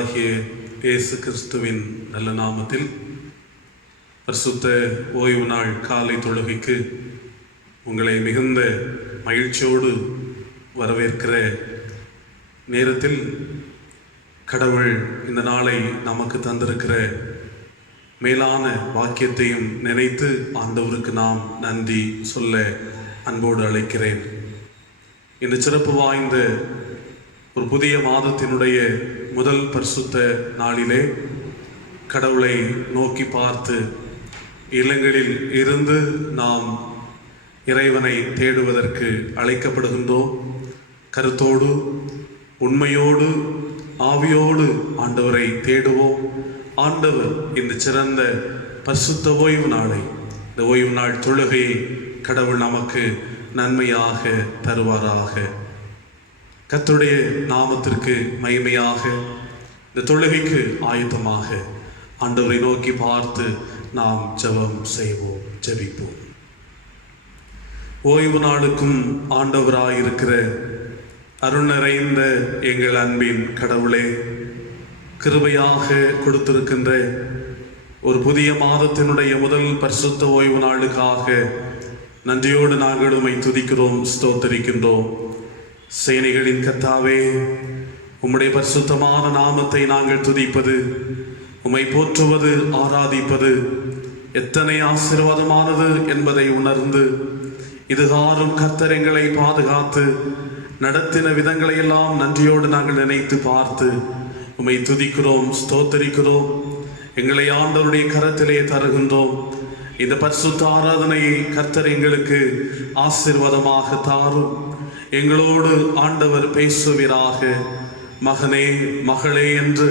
ஆண்டவராகிய இயேசு கிறிஸ்துவின் நல்ல நாமத்தில் பரிசுத்த ஓய்வு நாள் காலை தொழுகைக்கு உங்களை மிகுந்த மகிழ்ச்சியோடு வரவேற்கிற நேரத்தில் கடவுள் இந்த நாளை நமக்கு தந்திருக்கிற மேலான வாக்கியத்தையும் நினைத்து ஆண்டவருக்கு நாம் நன்றி சொல்ல அன்போடு அழைக்கிறேன். இந்த சிறப்பு வாய்ந்த ஒரு புதிய மாதத்தினுடைய முதல் பரிசுத்த நாளிலே கடவுளை நோக்கி பார்த்து இல்லங்களில் இருந்து நாம் இறைவனை தேடுவதற்கு அழைக்கப்படுகின்றோம். கருத்தோடு உண்மையோடு ஆவியோடு ஆண்டவரை தேடுவோம். ஆண்டவர் இந்த சிறந்த பரிசுத்த ஓய்வு நாளை, இந்த ஓய்வு நாள் தொழுகையை கடவுள் நமக்கு நன்மையாக தருவாராக. கர்த்தருடைய நாமத்திற்கு மகிமையாக இந்த தொழுகைக்கு ஆயத்தமாக ஆண்டவரை நோக்கி பார்த்து நாம் ஜெபம் செய்வோம், ஜெபிப்போம். ஓய்வு நாளுக்கும் ஆண்டவராயிருக்கிற அருள் நிறைந்த எங்கள் அன்பின் கடவுளே, கிருபையாக கொடுத்திருக்கின்ற ஒரு புதிய மாதத்தினுடைய முதல் பரிசுத்த ஓய்வு நாளுக்காக நன்றியோடு நாங்கள் உம்மை துதிக்கிறோம், ஸ்தோத்தரிக்கின்றோம். சேனைகளின் கர்த்தாவே, உம்முடைய பரிசுத்தமான நாமத்தை நாங்கள் துதிப்பது, உம்மை போற்றுவது, ஆராதிப்பது எத்தனை ஆசீர்வாதமானது என்பதை உணர்ந்து இதுகாரும் கர்த்தர் எங்களை பாதுகாத்து நடத்தின விதங்களை எல்லாம் நன்றியோடு நாங்கள் நினைத்து பார்த்து உம்மை துதிக்கிறோம், ஸ்தோத்தரிக்கிறோம். எங்களை ஆண்டவருடைய கரத்திலே தருகின்றோம். இந்த பரிசுத்த ஆராதனையை கர்த்தர் எங்களுக்கு ஆசீர்வாதமாக தாரும். எங்களோடு ஆண்டவர் பேசுவீராக. மகனே, மகளே என்று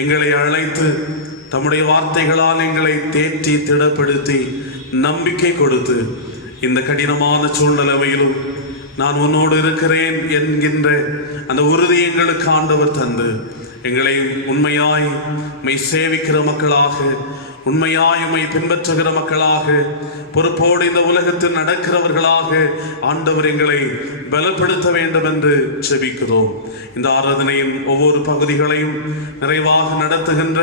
எங்களை அழைத்து தம்முடைய வார்த்தைகளால் எங்களை தேற்றி திடப்படுத்தி நம்பிக்கை கொடுத்து இந்த கடினமான சூழ்நிலையிலும் நான் உன்னோடு இருக்கிறேன் என்கின்ற அந்த உறுதி எங்களுக்கு ஆண்டவர் தந்து எங்களை உண்மையாய் மெய் சேவிக்கிற மக்களாக, உண்மையாய் உம்மை பின்பற்றுகிற மக்களாக, பொறுப்போடு இந்த உலகத்தில் நடக்கிறவர்களாக ஆண்டவர் எங்களை பலப்படுத்த வேண்டும் என்று செபிக்கிறோம். இந்த ஆராதனையின் ஒவ்வொரு பகுதிகளையும் நிறைவாக நடத்துகின்ற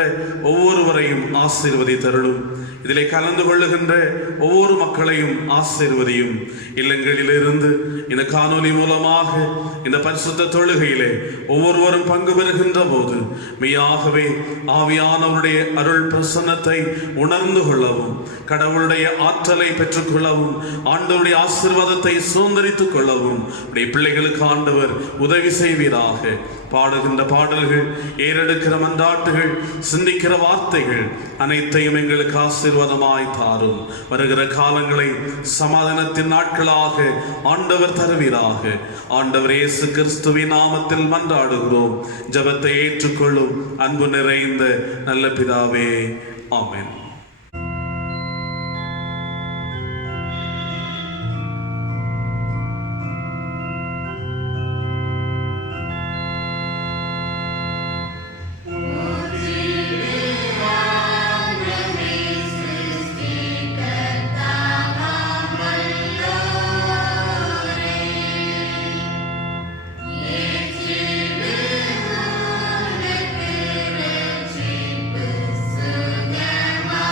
ஒவ்வொருவரையும் ஆசீர்வதித்தருளும். இதிலே கலந்து கொள்ளுகின்ற ஒவ்வொரு மக்களையும் ஆசீர்வதியும். இல்லங்களிலிருந்து இந்த காணொலி மூலமாக இந்த பரிசுத்த தொழுகையிலே ஒவ்வொருவரும் பங்கு பெறுகின்ற போது மெய்யாகவே ஆவியானவருடைய அருள் பிரசன்னத்தை உணர்ந்து கொள்ளவும், கடவுளுடைய ஆற்றலை பெற்றுக்கொள்ளவும், ஆண்டவருடைய ஆசீர்வாதத்தை சுதந்திரித்துக் கொள்ளவும் உடைய பிள்ளைகளுக்கு ஆண்டவர் உதவி செய்வீராக. பாடுகின்ற பாடல்கள், ஏறெடுக்கிற மன்றாட்டுகள், சிந்திக்கிற வார்த்தைகள் அனைத்தையும் எங்களுக்கு ஆசீர்வாதமாய் தாரும். வருகிற காலங்களை சமாதானத்தின் நாட்களாக ஆண்டவர் தருவீராக. ஆண்டவர் இயேசு கிறிஸ்துவின் நாமத்தில் மன்றாடுகிறோம். ஜெபத்தை ஏற்றுக்கொள்ளும் அன்பு நிறைந்த நல்ல பிதாவே, ஆமென். Suga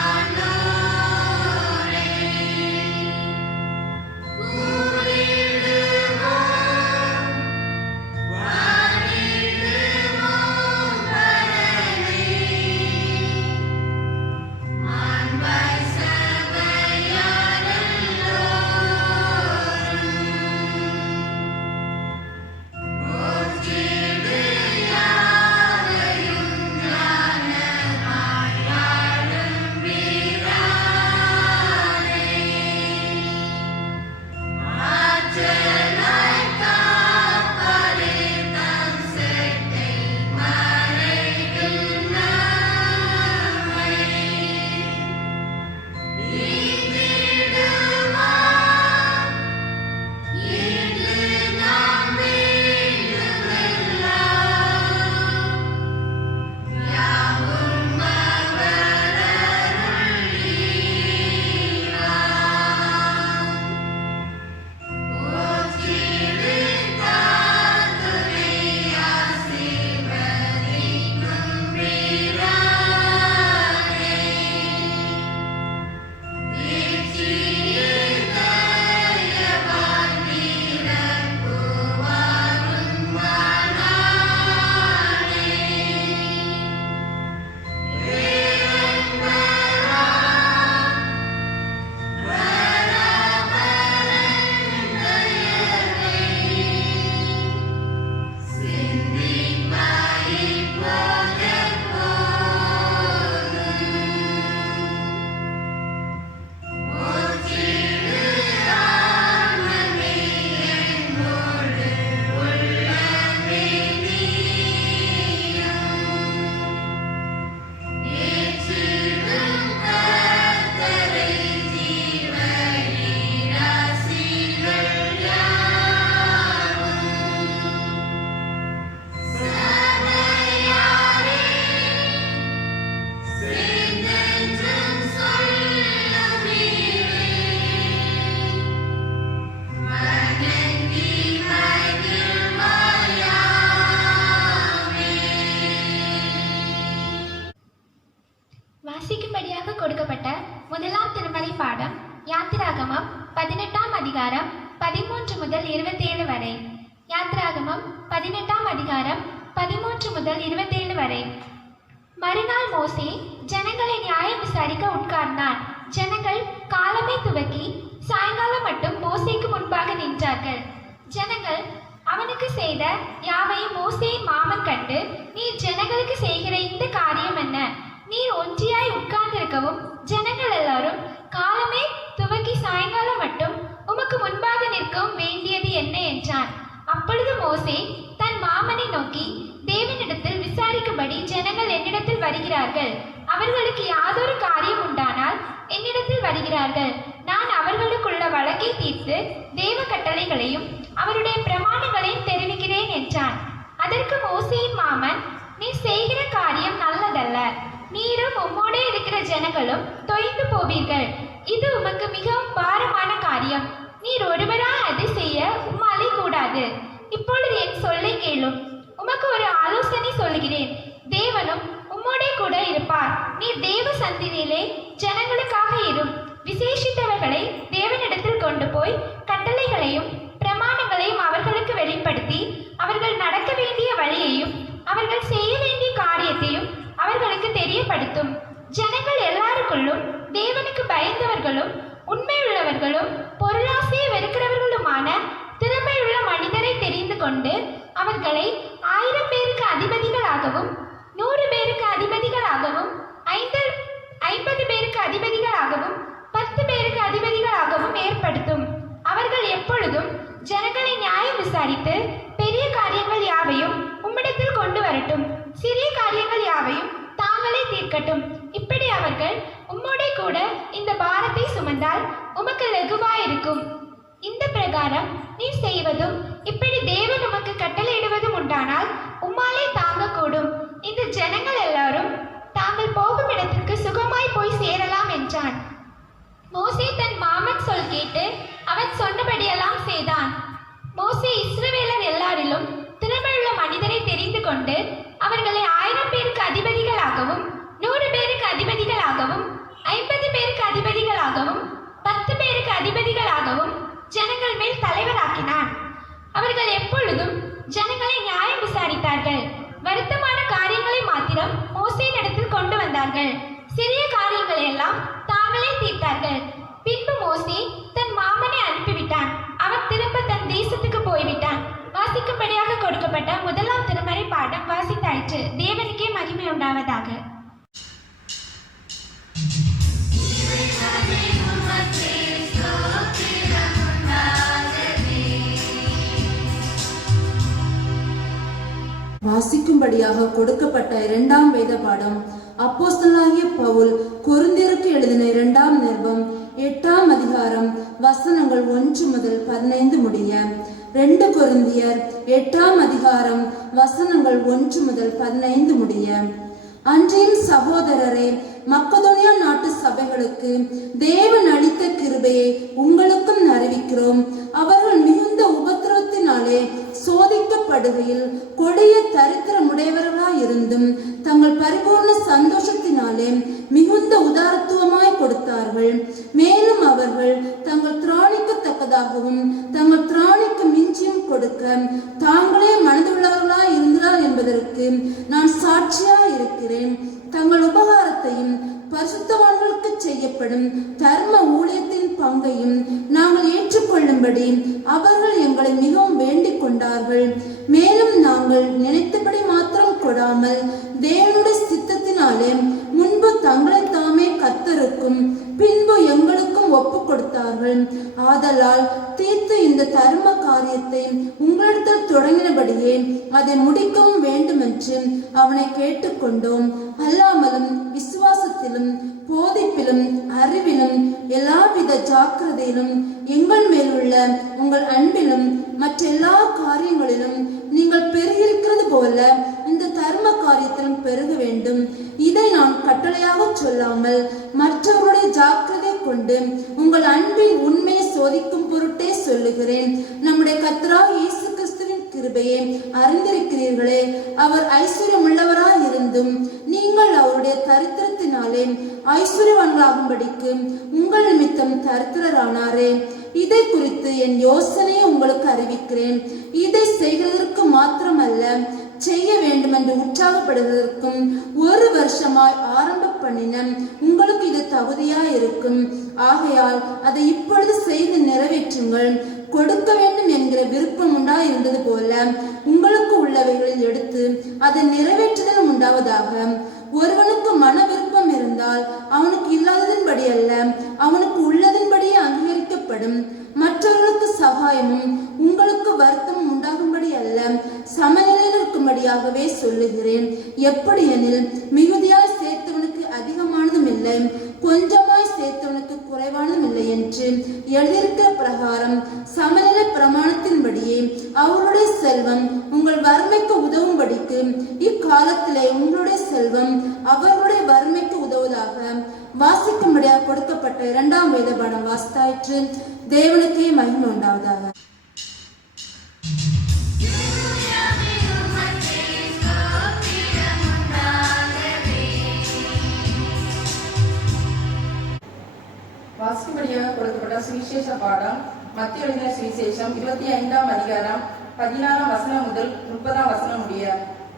வாசிக்கும்படியாக கொடுக்கப்பட்ட முதலாம் திருமறை பாடம் யாத்திராகமம் 18ஆம் அதிகாரம் 13 முதல் 27 வரை. யாத்திராகமம் 18ஆம் அதிகாரம் 13 முதல் 27 வரை. மறுநாள் மோசே ஜனங்களை நியாயம் விசாரிக்க உட்கார்ந்தான். ஜனங்கள் காலமே துவக்கி சாயங்காலம் மட்டும் மோசேக்கு முன்பாக நின்றார்கள். ஜனங்கள் அவனுக்கு செய்த யாவையும் மோசேயின் மாமன் கண்டு, நீர் ஜனங்களுக்கு செய்கிற இந்த காரியம் என்ன? நீர் ஒன்றியாய் உட்கார்ந்திருக்கவும் ஜனங்கள் எல்லாரும் காலமே துவக்கி சாயங்காலம் மட்டும் உமக்கு முன்பாக நிற்கவும் வேண்டியது என்ன என்றான். அப்பொழுது மோசே தன் மாமனை நோக்கி, தேவனிடத்தில் விசாரிக்கும்படி ஜனங்கள் என்னிடத்தில் வருகிறார்கள். அவர்களுக்கு யாதொரு காரியம் உண்டானால் என்னிடத்தில் வருகிறார்கள். நான் அவர்களுக்குள்ள வழக்கை தீர்த்து தேவ கட்டளைகளையும் அவருடைய பிரமாணங்களையும் தெரிவிக்கிறேன் என்றான். அதற்கு மோசேயின் மாமன், நீர் செய்கிற காரியம் நல்லதல்ல. நீரும் உம்மோடே இருக்கிற ஜனங்களும் தொய்ந்து போவீர்கள். இது உமக்கு மிகவும் பாரமான காரியம். நீர் ஒருவராய் அதை செய்ய உம்மாலே கூடாது. இப்பொழுது என் சொல்லை கேளும். உமக்கு ஒரு ஆலோசனை சொல்கிறேன். தேவனும் உம்மோடே கூட இருப்பார். நீர் தேவ சந்நிதியிலே ஜனங்களுக்காக இரும். விசேஷித்தவர்களை தேவனிடத்தில் கொண்டு போய் கட்டளைகளையும் பிரமாணங்களையும் அவர்களுக்கு வெளிப்படுத்தி, அவர்கள் நடக்க வேண்டிய வழியையும் அவர்கள் செய்ய வேண்டிய காரியத்தையும் அவர்களுக்கு தெரியப்படுத்தும். ஜனங்கள் எல்லாருக்குள்ளும் தேவனுக்கு பயந்தவர்களும் உண்மையுள்ளவர்களும் பொருளாசையை வெறுக்கிறவர்களுமான திறமையுள்ள மனிதரை தெரிந்து கொண்டு அவர்களை 1000 பேருக்கு அதிபதிகளாகவும் 100 பேருக்கு அதிபதிகளாகவும் 50 பேருக்கு அதிபதிகளாகவும் 10 பேருக்கு அதிபதிகளாகவும் ஏற்படுத்தும். அவர்கள் எப்பொழுதும் ஜனங்களை நியாயம் விசாரித்து பெரிய காரியங்கள் யாவையும் உம்மிடத்தில் கொண்டு வரட்டும், சிறிய காரியங்கள் யாவையும் தாங்களே தீர்க்கட்டும். இப்படி அவர்கள் உம்மோடே கூட இந்த பாரத்தை சுமந்தால் உமக்கு லகுவாயிருக்கும். இந்த பிரகாரம் நீ செய்வதும் இப்படி தேவன் உமக்கு கட்டளையிடுவதும் உண்டானால் உம்மாலே தாங்கக்கூடும். இந்த ஜனங்கள் எல்லாரும் தாங்கள் போகும் இடத்திற்கு சுகமாய் போய் சேரலாம் என்றான். மோசே தன் மாமன் சொல் கேட்டு அவன் சொன்னபடியெல்லாம் செய்தான். மோசே இஸ்ரவேலர் எல்லாரிலும் திறமையுள்ள மனிதரை தெரிந்து கொண்டு அவர்களை 1000 பேருக்கு அதிபதிகளாகவும் 100 பேருக்கு அதிபதிகளாகவும் 50 பேருக்கு அதிபதிகளாகவும் 10 பேருக்கு அதிபதிகளாகவும் ஜனங்கள் மேல் தலைவராக்கினான். அவர்கள் எப்பொழுதும் ஜனங்களை நியாயம் விசாரித்தார்கள். வருத்தமான காரியங்களை மாத்திரம் மோசேயினிடத்தில் கொண்டு வந்தார்கள். சிறிய காரியங்களை எல்லாம் தாங்களே தீர்த்தார்கள். பின்பு மோசே தன் மாமனை அனுப்பிவிட்டான். அவன் திரும்ப தன் தேசத்துக்கு போய்விட்டான். வாசிக்கும்படியாக கொடுக்கப்பட்ட முதலாம் திருமறை பாடம் வாசித்தாயிற்று. தேவனுக்கே மகிமை உண்டாவதாக. வாசிக்கும்படியாக கொடுக்கப்பட்ட 2ஆம் வேத பாடம் அப்போஸ்தலனாகிய பவுல் கொரிந்தியருக்கு எழுதின 2ஆம் நிருபம் 8ஆம் அதிகாரம் வசனங்கள் 1 முதல் 15 முடிய. 2 கொரிந்தியர் 8ஆம் அதிகாரம் வசனங்கள் 1 முதல் 15 முடிய. அன்றையும் சகோதரரே, மக்கதோனியா நாட்டு சபைகளுக்கு தேவன் அளித்த கிருபையை உங்களுக்கும் அறிவிக்கிறோம். அவர்கள் மிகுந்த உபத்திரவத்தினாலே சோதிக்கப்படுகையில் கொடிய தரித்திரமுடையவர்களாயிருந்தும் தங்கள் பரிபூர்ண சந்தோஷத்தினாலே மிகுந்த உதாரத்துவமாய் கொடுத்தார்கள். மேலும் அவர்கள் தங்கள் திராணிக்கத்தக்கதாகவும் தங்கள் திராணிக்கு மிஞ்சியும் கொடுக்க தாங்களே மனதுள்ளவர்களாய் இருந்தார் என்பதற்கு நான் சாட்சியாய் இருக்கிறேன். தங்கள் உபகாரத்தையும் பரிசுத்தவான்களுக்கு செய்யப்படும் தர்ம ஊழியத்தின் பங்கையும் நாங்கள் ஏற்றுக்கொள்ளும்படி அவர்கள் எங்களை மிகவும் வேண்டிக் கொண்டார்கள். மேலும் நாங்கள் நினைத்தபடி மாத்திரம் கொடாமல் தேவனுடைய சித்தத்தினாலே முன்பு தங்களை தாமே கர்த்தருக்கும் பின்பு எங்களுக்கும் ஒப்பு கொடுத்தார்கள். ஆதலால் தீத்து இந்த தர்ம காரியத்தை உங்களிடத்தில் தொடங்கினபடியே அதை முடிக்கவும் வேண்டும் என்று அவனை கேட்டுக்கொண்டோம். அல்லாமலும் விசுவாசத்திலும் போதிப்பிலும் அறிவிலும் எல்லாவித ஜாக்கிரதையிலும் எங்கள் மேலுள்ள உங்கள் அன்பிலும் மற்றெல்லா காரியங்களிலும் நீங்கள் பெருகிருக்கிறது போல இந்த தர்ம காரியத்திலும் பெருக வேண்டும். இதை நான் கட்டளையாக சொல்லாமல் மற்றவருடைய ஜாக்கிரதை கொண்டு உங்கள் அன்பின் உண்மையை சோதிக்கும் பொருட்டே சொல்லுகிறேன். நம்முடைய கர்த்தராகிய இயேசு கிறிஸ்துவின் கிருபையை அறிந்திருக்கிறீர்களே. அவர் ஐஸ்வர்யம் உள்ளவராய் இருந்தும் நீங்கள் அவருடைய தரித்திரத்தினாலே ஐஸ்வர்யவான்களாகும்படிக்கு உங்கள் நிமித்தம் தரித்திரரானாரே. இதை குறித்து என் யோசனையை உங்களுக்கு அறிவிக்கிறேன். இதை செய்கிறதற்கு மாத்திரமல்ல, செய்ய வேண்டும் என்று உற்சாகப்படுவதற்கும் 1 வருஷமாய் ஆரம்ப பண்ணின உங்களுக்கு இது தகுதியாய் இருக்கும். ஆகையால் அதை இப்பொழுது செய்து நிறைவேற்றுங்கள். கொடுக்க வேண்டும் என்கிற விருப்பம் உண்டாயிருந்தது போல உங்களுக்கு உள்ளவைகளில் எடுத்து அதை நிறைவேற்றுதல் உண்டாவதாக. ஒருவனுக்கு மன விருப்பம் இருந்தால் அவனுக்கு இல்லாததின்படி அல்ல, அவனுக்கு உள்ளதின்படியே அங்கீகரிக்கப்படும். மற்றவர்களுக்கு சகாயமும் உங்களுக்கு வருத்தமும் உண்டாகும்படி அல்ல, சமநிலையில் இருக்கும்படியாகவே சொல்லுகிறேன். எப்படி எனில், மிகுதியாய் சேர்த்தவனுக்கு அதிகமானதும் இல்லை, கொஞ்சமாய் சேர்த்தவனுக்கு குறைவானதும் இல்லை என்று எழுதியிருக்கிற பிரகாரம் சமநிலை பிரமாணத்தின்படியே அவருடைய செல்வம் உங்கள் வறுமைக்கு உதவும்படிக்கு இக்காலத்திலே உங்களுடைய செல்வம் அவர்களுடைய வறுமைக்கு உதவுவதாக. வாசிக்கும்படியாக கொடுக்கப்பட்ட 2ஆம் வேத பாடம் வாசித்தாயிற்று. தேவனுக்கே மகிமை உண்டாவதாக. வாசிக்கும்படியாக கொடுக்கப்பட்ட சுவிசேஷ பாடம் மத்திய எழுதின சுவிசேஷம் 25ஆம் அதிகாரம் 16ஆம் வசனம் முதல் 30ஆம் வசனம் முடிய.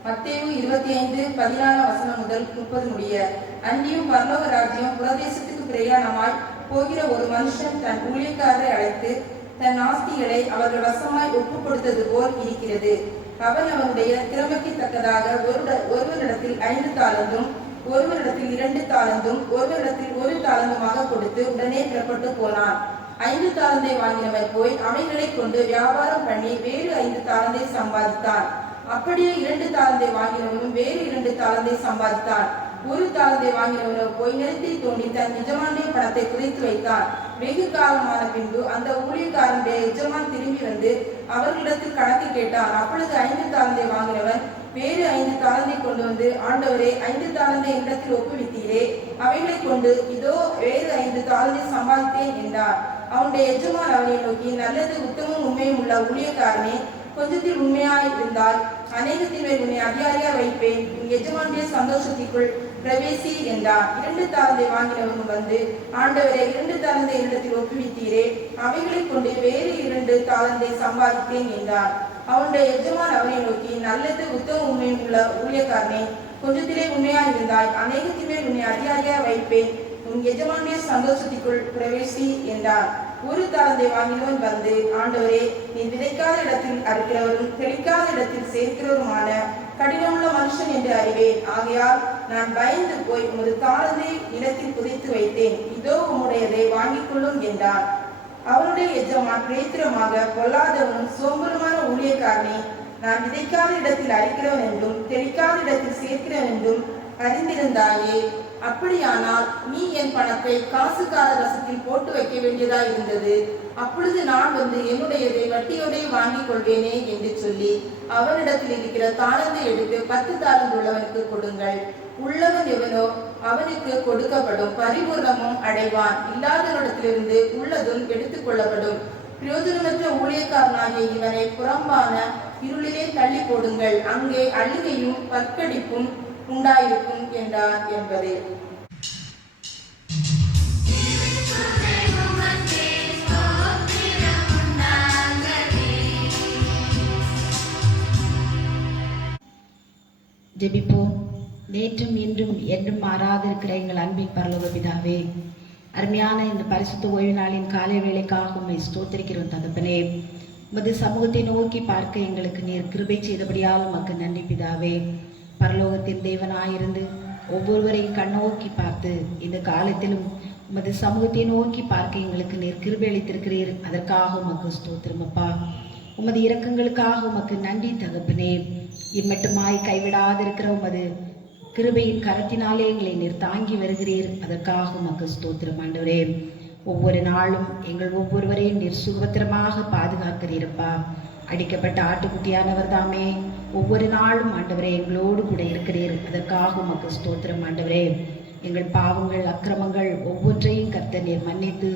மத்தேயு 25:16ஆம் வசனம் முதல் 30 முடிய. அன்றியும் பரலோக ராஜ்யம் புரதேசத்துக்கு பிரயாணமாய் போகிற ஒரு மனுஷன் தன் ஊழியக்காரரை அழைத்து தன் ஆஸ்திகளை அவர்கள் வசமாய் ஒப்பு கொடுத்தது போல் இருக்கிறது. அவன் அவனுடைய திறமைக்கு தக்கதாக ஒருவரிடத்தில் 5 தாலந்தும், ஒருவரிடத்தில் 2 தாலந்தும், ஒருவரிடத்தில் 1 தாலந்துமாக கொடுத்து உடனே புறப்பட்டு போனான். 5 தாலந்தை வாங்கினவன் போய் அவைகளை கொண்டு வியாபாரம் பண்ணி வேறு 5 தாலந்தை சம்பாதித்தான். அப்படியே 2 தாலந்தை வாங்கினவனும் வேறு 2 தாலந்தை சம்பாதித்தான். 1 தாலந்தை வாங்கினவனோ போய் நிலத்தை தோண்டி தன் எஜமானுடைய பணத்தை புதைத்து வைத்தான். வெகு காலமான பின்பு அந்த ஊழியக்காரனுடைய எஜமான் திரும்பி வந்து அவர்களிடத்தில் கணக்கு கேட்டான். அப்பொழுது 5 தாலந்தை வாங்கினவன் வேறு 5 தாலந்தை கொண்டு வந்து, ஆண்டவரே, 5 தாலந்தை இடத்தில் ஒப்புவித்தீரே, அவைகளை கொண்டு இதோ வேறு 5 தாலந்தை சம்பாதித்தேன் என்றார். அவனுடைய எஜமான் அவனை நோக்கி, நல்லது, உத்தமும் உண்மையும் உள்ள ஊழியக்காரனே, கொஞ்சத்தில் உண்மையாய் இருந்தால் அநேகத்தின் மேல் உன்னை அதிகாரியா வைப்பேன், உன் எஜமானுடைய சந்தோஷத்திற்குள் பிரவேசி என்றார். 2 தாலந்தை வாங்கினவன் வந்து, ஆண்டவரே, 2 தாலந்தை என்னிடத்தில் ஒப்புவித்தீரே, அவைகளை கொண்டு வேறு 2 தாலந்தை சம்பாதித்தேன் என்றார். அவனுடைய எஜமான் அவனை நோக்கி, நல்லது, உத்தம உண்மையும் உள்ள ஊழியக்காரனே, கொஞ்சத்திலே உண்மையாய் இருந்தாய், அநேகத்தின் மேல் உன்னை அதிகாரியா வைப்பேன், உன் எஜமானுடைய சந்தோஷத்திற்குள் பிரவேசி என்றார். 1 தாலந்தை வாங்கினவன் வந்து, ஆண்டவரே, நீ விதைக்காத இடத்தில் அறுக்கிறவரும் தெளிக்காத இடத்தில் சேர்க்கிறவருமான கடினமுள்ள மனுஷன் என்று அறிவேன். ஆகையால் நான் பயந்து போய் உமது தாளந்தை நிலத்தில் புதைத்து வைத்தேன். இதோ உம்முடையதை வாங்கிக் கொள்ளும் என்றார். அவருடைய எஜமான் பிரேத்திரமாக, பொல்லாதவனும் சோம்பலுமான ஊழியக்காரனே, நான் விதைக்காத இடத்தில் அறுக்கிறவன் என்றும் தெளிக்காத இடத்தில் சேர்க்கிறவன் என்றும் அறிந்திருந்தாயே. அப்படியானால் நீ என் பணத்தை காசுக்கார ரசத்தில் போட்டு வைக்க வேண்டியதா இருந்தது. அப்பொழுது நான் வந்து என்னுடையதை வட்டியோடே வாங்கிக் கொள்வேனே என்று சொல்லி அவனிடத்தில் இருக்கிற தாளந்தை எடுத்து 10 தாலந்து உள்ளவனுக்கு கொடுங்கள். உள்ளவன் எவனோ அவனுக்கு கொடுக்கப்படும், பரிபூர்ணமும் அடைவான். இல்லாதவனிடத்திலிருந்து உள்ளதும் எடுத்துக் கொள்ளப்படும். பிரயோஜனமற்ற ஊழியக்காரனாகிய இவனை புறம்பான இருளிலே தள்ளி போடுங்கள், அங்கே அழுகையும் பற்கடிப்பும் உண்டாயிருக்கும் என்றார் என்பதே. ஜெபிப்போம். நேற்றும் இன்றும் என்றும் மாறாதிருக்கிற எங்கள் அன்பின் பரலோக பிதாவே, அருமையான இந்த பரிசுத்த ஓய்வு நாளின் காலை வேளைக்காக உம்மை ஸ்தோத்திரிக்கிறோம் தகப்பனே. உமது சமூகத்தை நோக்கி பார்க்க எங்களுக்கு நீர் கிருபை செய்தபடியால் உமக்கு நன்றி பிதாவே. பரலோகத்தின் தேவனாயிருந்து ஒவ்வொருவரையும் கண்ணோக்கி பார்த்து இந்த காலத்திலும் உமது சமூகத்தை நோக்கி பார்க்க எங்களுக்கு நீர் கிருபை அளித்திருக்கிறீர். அதற்காக உமக்கு ஸ்தோத்திரம் அப்பா. உமது இரக்கங்களுக்காக உமக்கு நன்றி தகப்பனே. இம்மட்டுமாய் கைவிடாதிருக்கிற உமது கிருபையின் கரத்தினாலே எங்களை நீர் தாங்கி வருகிறீர். அதற்காக உமக்கு ஸ்தோத்திரம் ஆண்டவரே. ஒவ்வொரு நாளும் எங்கள் ஒவ்வொருவரையும் நீர் சுபத்திரமாக பாதுகாக்கிறீரப்பா. அடிக்கப்பட்ட ஆட்டுக்குட்டியானவர் தாமே ஒவ்வொரு நாளும் ஆண்டவரே எங்களோடு கூட இருக்கிறீர். அதற்காக உமக்கு ஸ்தோத்திரம் ஆண்டவரே. எங்கள் பாவங்கள் அக்கிரமங்கள் ஒவ்வொன்றையும் கர்த்தர் நீர் மன்னித்து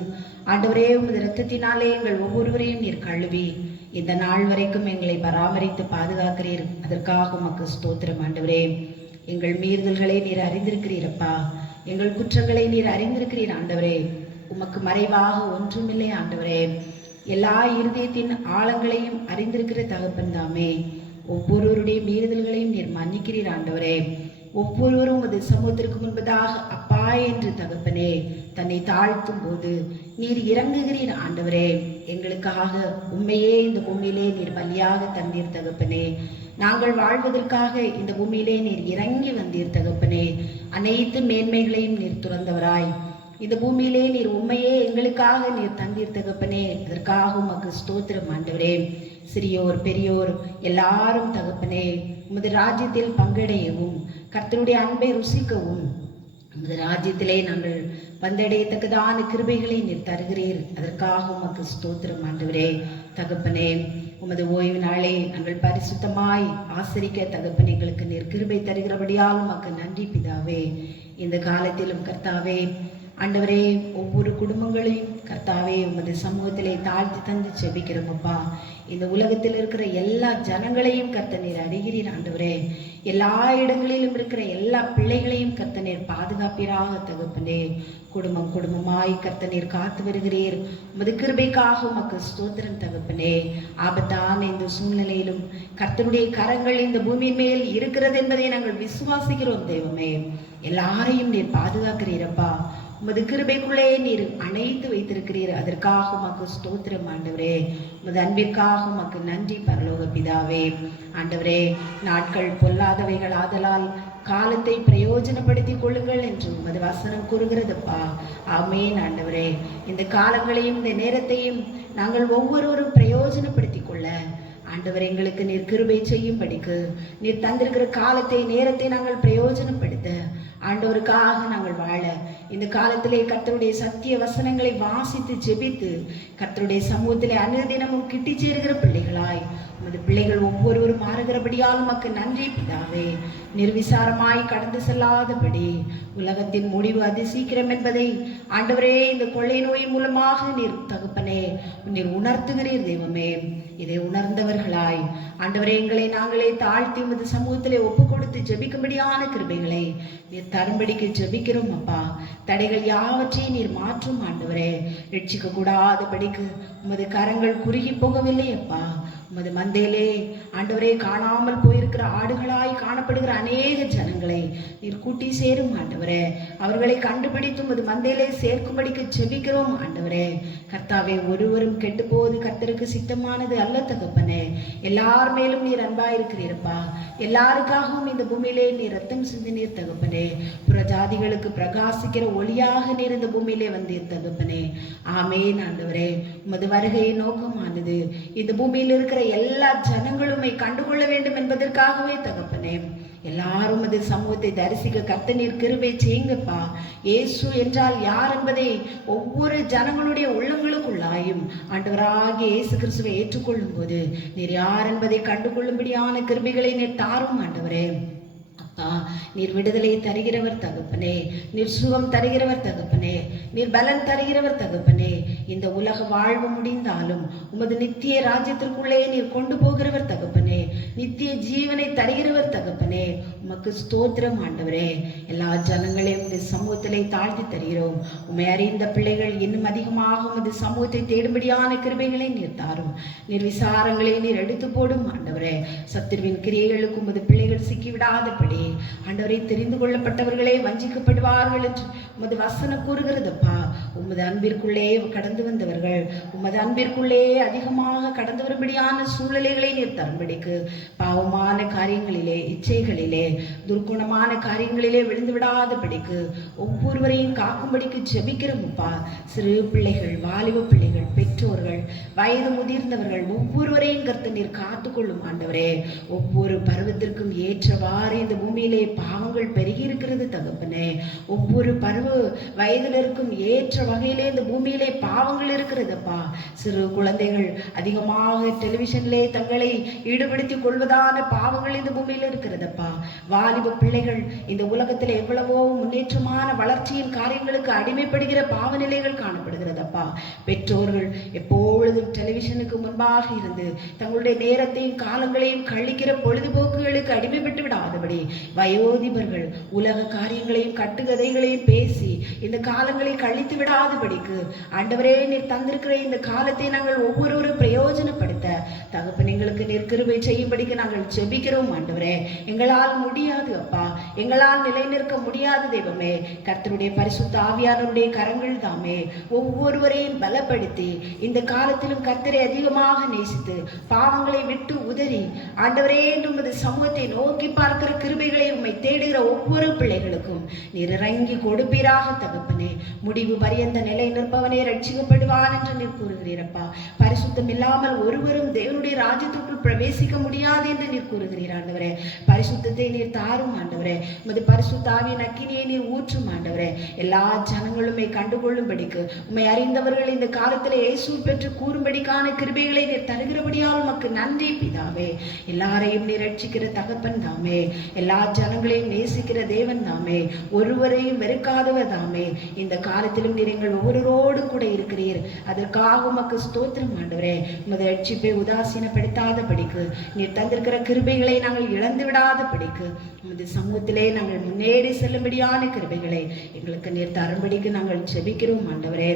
ஆண்டவரே உமது இரத்தத்தினாலே எங்கள் ஒவ்வொருவரையும் நீர் கழுவி இந்த நாள் வரைக்கும் எங்களை பராமரித்து பாதுகாக்கிறீர். அதற்காக உமக்கு ஸ்தோத்திரம் ஆண்டவரே. எங்கள் மீறுதல்களை நீர் அறிந்திருக்கிறீரப்பா. எங்கள் குற்றங்களை நீர் அறிந்திருக்கிறீர் ஆண்டவரே. உமக்கு மறைவாக ஒன்றுமில்லை ஆண்டவரே. எல்லா இருதயத்தின் ஆழங்களையும் அறிந்திருக்கிற தகப்பன் தாமே. ஒவ்வொருவருடைய மீறுதல்களையும் நீர் மன்னிக்கிறீர் ஆண்டவரே. ஒவ்வொருவரும் உமது சமூகத்திற்கு முன்பதாக அப்பா என்று தகப்பனே தன்னை தாழ்த்தும் போது நீர் இறங்குகிறீர் ஆண்டவரே. எங்களுக்காக உண்மையே இந்த பூமியிலே நீர் பலியாக தந்தீர் தகப்பனே. நாங்கள் வாழ்வதற்காக இந்த பூமியிலே நீர் இறங்கி வந்தீர் தகப்பனே. அனைத்து மேன்மைகளையும் நீர் துறந்தவராய் இந்த பூமியிலே நீர் உண்மையே எங்களுக்காக நீர் தந்தீர் தகப்பனே. அதற்காக உமக்கு ஸ்தோத்திரம் ஆண்டவரே. சிறியோர் பெரியோர் எல்லாரும் தகப்பனே உமது ராஜ்யத்தில் பங்கடையவும் கர்த்தருடைய அன்பை ருசிக்கவும் உமது ராஜ்யத்திலே நாங்கள் வந்தடையத்தக்கதான கிருபைகளை நீர் தருகிறீர். அதற்காக உமக்கு ஸ்தோத்திரம் ஆண்டவரே. தகப்பனே உமது ஓய்வு நாளை நாங்கள் பரிசுத்தமாய் ஆசரிக்க தகப்பனே எங்களுக்கு நீர் கிருபை தருகிறபடியால் உமக்கு நன்றி பிதாவே. இந்த காலத்திலும் கர்த்தாவே ஆண்டவரே ஒவ்வொரு குடும்பங்களையும் கர்த்தாவே உமது சமூகத்திலே தாழ்த்தி தந்து செபிக்கிறோம் அப்பா. இந்த உலகத்தில் இருக்கிற எல்லா ஜனங்களையும் கர்த்த நீர் அறிகிறீர் ஆண்டவரே. எல்லா இடங்களிலும் இருக்கிற எல்லா பிள்ளைகளையும் கர்த்த நீர் பாதுகாப்பீராக தகப்பனே. குடும்பம் குடும்பமாய் கர்த்த நீர் காத்து வருகிறீர். உமது கிருபைக்காக உமக்கு ஸ்தோத்திரம் தகப்பனே. ஆபத்தான இந்த சூழ்நிலையிலும் கர்த்தருடைய கரங்கள் இந்த பூமியின் மேல் இருக்கிறது என்பதை நாங்கள் விசுவாசிக்கிறோம் தெய்வமே. எல்லாரையும் நீர் பாதுகாக்கிறீரப்பா. உமது கிருபைக்குள்ளே நீர் அணைத்து வைத்திருக்கிறீர். அதற்காக உமக்கு ஸ்தோத்திரம் ஆண்டவரே. உமது அன்பிற்காக உமக்கு நன்றி பரலோக பிதாவே. ஆண்டவரே நாட்கள் பொல்லாதவைகள் ஆதலால் காலத்தை பிரயோஜனப்படுத்திக் கொள்ளுங்கள் என்று உமது வசனம் கூறுகிறதுப்பா. ஆமேன் ஆண்டவரே. இந்த காலங்களையும் இந்த நேரத்தையும் நாங்கள் ஒவ்வொருவரும் பிரயோஜனப்படுத்திக் கொள்ள ஆண்டவர் எங்களுக்கு நீர் கிருபை செய்யும்படிக்கு நீர் தந்திருக்கிற காலத்தை நேரத்தை நாங்கள் பிரயோஜனப்படுத்த ஆண்டவருக்காக நாங்கள் வாழ இந்த காலத்திலே கர்த்தருடைய சத்திய வசனங்களை வாசித்து ஜெபித்து கர்த்தருடைய சமூகத்திலே அனுதினமும் கிட்டி சேருகிற பிள்ளைகளாய் உமது பிள்ளைகள் ஒவ்வொருவரும் மாறுகிறபடியால் உமக்கு நன்றி பிதாவே. நிர்விசாரமாய் கடந்து செல்லாதபடி உலகத்தின் முடிவு அதி சீக்கிரம் என்பதை ஆண்டவரே இந்த கொள்ளை நோய் மூலமாக நீர் தகப்பனே நீர் உணர்த்துகிறீர் தெய்வமே. இதை உணர்ந்தவர்களாய் ஆண்டவரே எங்களை நாங்களே தாழ்த்தி உமது சமூகத்திலே ஒப்பு கொடுத்து ஜெபிக்கும்படியான கிருபைகளை நீர் தரும்படிக்கு ஜெபிக்கிறோம் அப்பா. தடைகள் யாவற்றையும் நீர் மாற்றும் ஆண்டவரே. ரட்சிக்க கூடாதபடிக்கு உமது கரங்கள் குறுகி போகவில்லை அப்பா. உமது மந்தையிலே ஆண்டவரே காணாமல் போயிருக்கிற ஆடுகளாய் காணப்படுகிற அநேக ஜனங்களை நீர் கூட்டி சேரும் ஆண்டவரே. அவர்களை கண்டுபிடித்து உமது மந்தையிலே சேர்க்கும்படிக்கு ஜெபிக்கிறோம் ஆண்டவரே. கர்த்தாவே ஒருவரும் கெட்டு போவது கர்த்தருக்கு சித்தமானது அல்ல தகப்பனே. எல்லார் மேலும் நீர் அன்பாயிருக்கிறீரப்பா. எல்லாருக்காகவும் இந்த பூமியிலே நீர் ரத்தம் சிந்தினீர் தகப்பனே. புற ஜாதிகளுக்கு பிரகாசிக்கிற ஒளியாக நீர் இந்த பூமியிலே வந்தீர் தகப்பனே. ஆமேன் ஆண்டவரே. உமது வருகையை நோக்கமானது இந்த பூமியில் இருக்கிற எல்லா ஜனங்களுமே கண்டுகொள்ள வேண்டும் என்பதற்காகவே தகப்பனே. எல்லாரும் அது சமூகத்தை தரிசிக்க கர்த்த நீர் கிருபை செய்யுங்கப்பா. இயேசு என்றால் யார் என்பதை ஒவ்வொரு ஜனங்களுடைய உள்ளங்களுக்குள்ளாயும் ஆண்டவராகிய இயேசு கிறிஸ்துவை ஏற்றுக்கொள்ளும் போது நீர் யார் என்பதை கண்டுகொள்ளும்படியான கிருபைகளை நீர் தாரும் ஆண்டவரே. நீர் விடுதலை தருகிறவர் தகப்பனே. நீர் சுகம் தருகிறவர் தகப்பனே. நீர் பலன் தருகிறவர் தகப்பனே. இந்த உலக வாழ்வு முடிந்தாலும் உமது நித்திய ராஜ்யத்திற்குள்ளே நீர் கொண்டு போகிறவர் தகப்பனே. நித்திய ஜீவனை தருகிறவர் தகப்பனே. உமக்கு ஸ்தோத்திரம் ஆண்டவரே. எல்லா ஜனங்களையும் இந்த சமூகத்திலே தாழ்த்தி தருகிறோம். உம்மை அறிந்த பிள்ளைகள் இன்னும் அதிகமாக உமது சமூகத்தை தேடும்படியான கிருபைகளை நீர் தாரும். நீர் விசாரங்களை நீர் எடுத்து போடும் ஆண்டவரே. சத்துருவின் கிரியைகளுக்கு உமது பிள்ளைகள் சிக்கிவிடாதபடி ஆண்டவரை தெரிந்து கொள்ளப்பட்டவர்களே வஞ்சிக்கப்படுவார்கள் என்று உமது வசனம் கூறுகிறதுப்பா. உமது அன்பிற்குள்ளே கடந்து வந்தவர்கள் உமது அன்பிற்குள்ளே அதிகமாக கடந்து வரும்படியான சூழ்நிலைகளை நீர் தரும்படிக்கு பாவமான காரியங்களிலே இச்சைகளிலே துர்க்குணமான காரியங்களிலே விழுந்து விடாதபடிக்கு ஒவ்வொருவரையும் காக்கும்படிக்கு ஜெபிக்கிறோம்ப்பா. சிறு பிள்ளைகள், வாலிப பிள்ளைகள், பெற்றோர்கள், வயது முதிர்ந்தவர்கள் ஒவ்வொருவரையும் கர்த்த நீர் காத்துக்கொள்ளும் ஆண்டவரே. ஒவ்வொரு பருவத்திற்கும் ஏற்றவாறு இந்த பூமியிலே பாவங்கள் பெருகி இருக்கிறது தகப்பனே. ஒவ்வொரு பருவ வயதினருக்கும் ஏற்ற வகையிலே இந்த பூமியிலே பாவங்கள் இருக்கிறதுப்பா. சிறு குழந்தைகள் அதிகமாக டெலிவிஷன்லே தங்களை ஈடுபடுத்திக் கொள்வதான பாவங்கள் இந்த பூமியில இருக்கிறதப்பா. வாலிப பிள்ளைகள் இந்த உலகத்தில் எவ்வளவோ முன்னேற்றமான வளர்ச்சியின் காரியங்களுக்கு அடிமைப்படுகிற பாவநிலைகள் காணப்படுகிறதப்பா. பெற்றோர்கள் எப்பொழுதும் டெலிவிஷனுக்கு முன்பாக இருந்து தங்களுடைய நேரத்தையும் காலங்களையும் கழிக்கிற பொழுதுபோக்குகளுக்கு அடிமைப்பட்டு விடாதபடி வயோதிபர்கள் உலக காரியங்களையும் கட்டுக்கதைகளையும் பேசி இந்த காலங்களை கழித்து விடாதபடிக்கு ஆண்டவரே நீர் தந்திருக்கிற இந்த காலத்தை நாங்கள் ஒவ்வொருவரும் பிரயோஜனப்படுத்த தகப்பன் எங்களுக்கு நீர் கிருபை செய்யும்படிக்கு நாங்கள் ஜெபிக்கிறோம் ஆண்டவரே. எங்களால் முடியாது அப்பா, எங்களால் நிலை நிற்க முடியாது தெய்வமே. கர்த்தருடைய பரிசுத்த ஆவியானவருடைய கரங்கள் தாமே ஒவ்வொருவரையும் பலப்படுத்தி இந்த காலத்திலும் கர்த்தரை அதிகமாக நேசித்து பாவங்களை விட்டு உதறி ஆண்டவரே உமது சமூகத்தை நோக்கி பார்க்கிற கிருபைகளை உம்மை தேடுகிற ஒவ்வொரு பிள்ளைகளுக்கும் நீர் இறங்கி கொடுப்பீராக தகப்பனே. முடிவு பரியந்த நிலை நிற்பவனே ரட்சிக்கப்படுவான் என்று நீர் கூறுகிறீரப்பா. பரிசுத்தம் இல்லாமல் ஒருவரும் தேவனுடைய ராஜ்யத்துக்குள் பிரவேசிக்க முடியாது என்று நீர் கூறுகிறீர் ஆண்டவரே. பரிசுத்தத்தை நீர் தாரும் ஆண்டவரே. உமது பரிசுத்த ஆவியின் அக்கினியை நீர் ஊற்றும் ஆண்டவரே. எல்லா ஜனங்களுமே கண்டுகொள்ளும்படிக்கு உம்மை அறிந்தவர்கள் இந்த காலத்தில் இயேசு பெற்று கூறும்படிக்கான கிருபைகளை நீர் தருகிறபடியால் உமக்கு நன்றி பிதாவே. எல்லாரையும் நீர் ரட்சிக்கிற தகப்பன் தாமே, எல்லா ஜனங்களையும் நேசிக்கிற தேவன் தாமே, ஒருவரையும் வெறுக்காதவர் தாமே. இந்த காலத்திலும் நீர் எங்கள் ஒவ்வொருவரோடு கூட இருக்கிறீர். அதற்காக உமக்கு ஸ்தோத்திரம் ஆண்டவரே. உமது ரட்சிப்பை உதாசீனப்படுத்தாத படிக்கு நீர் தந்திருக்கிற கிருபைகளை நாங்கள் இழந்து விடாத படிக்கு உமது சமூகத்திலே நாங்கள் முன்னேறி செல்லும்படியான கிருபைகளை எங்களுக்கு நீர் தரும்படிக்கு நாங்கள் ஜெபிக்கிறோம் ஆண்டவரே.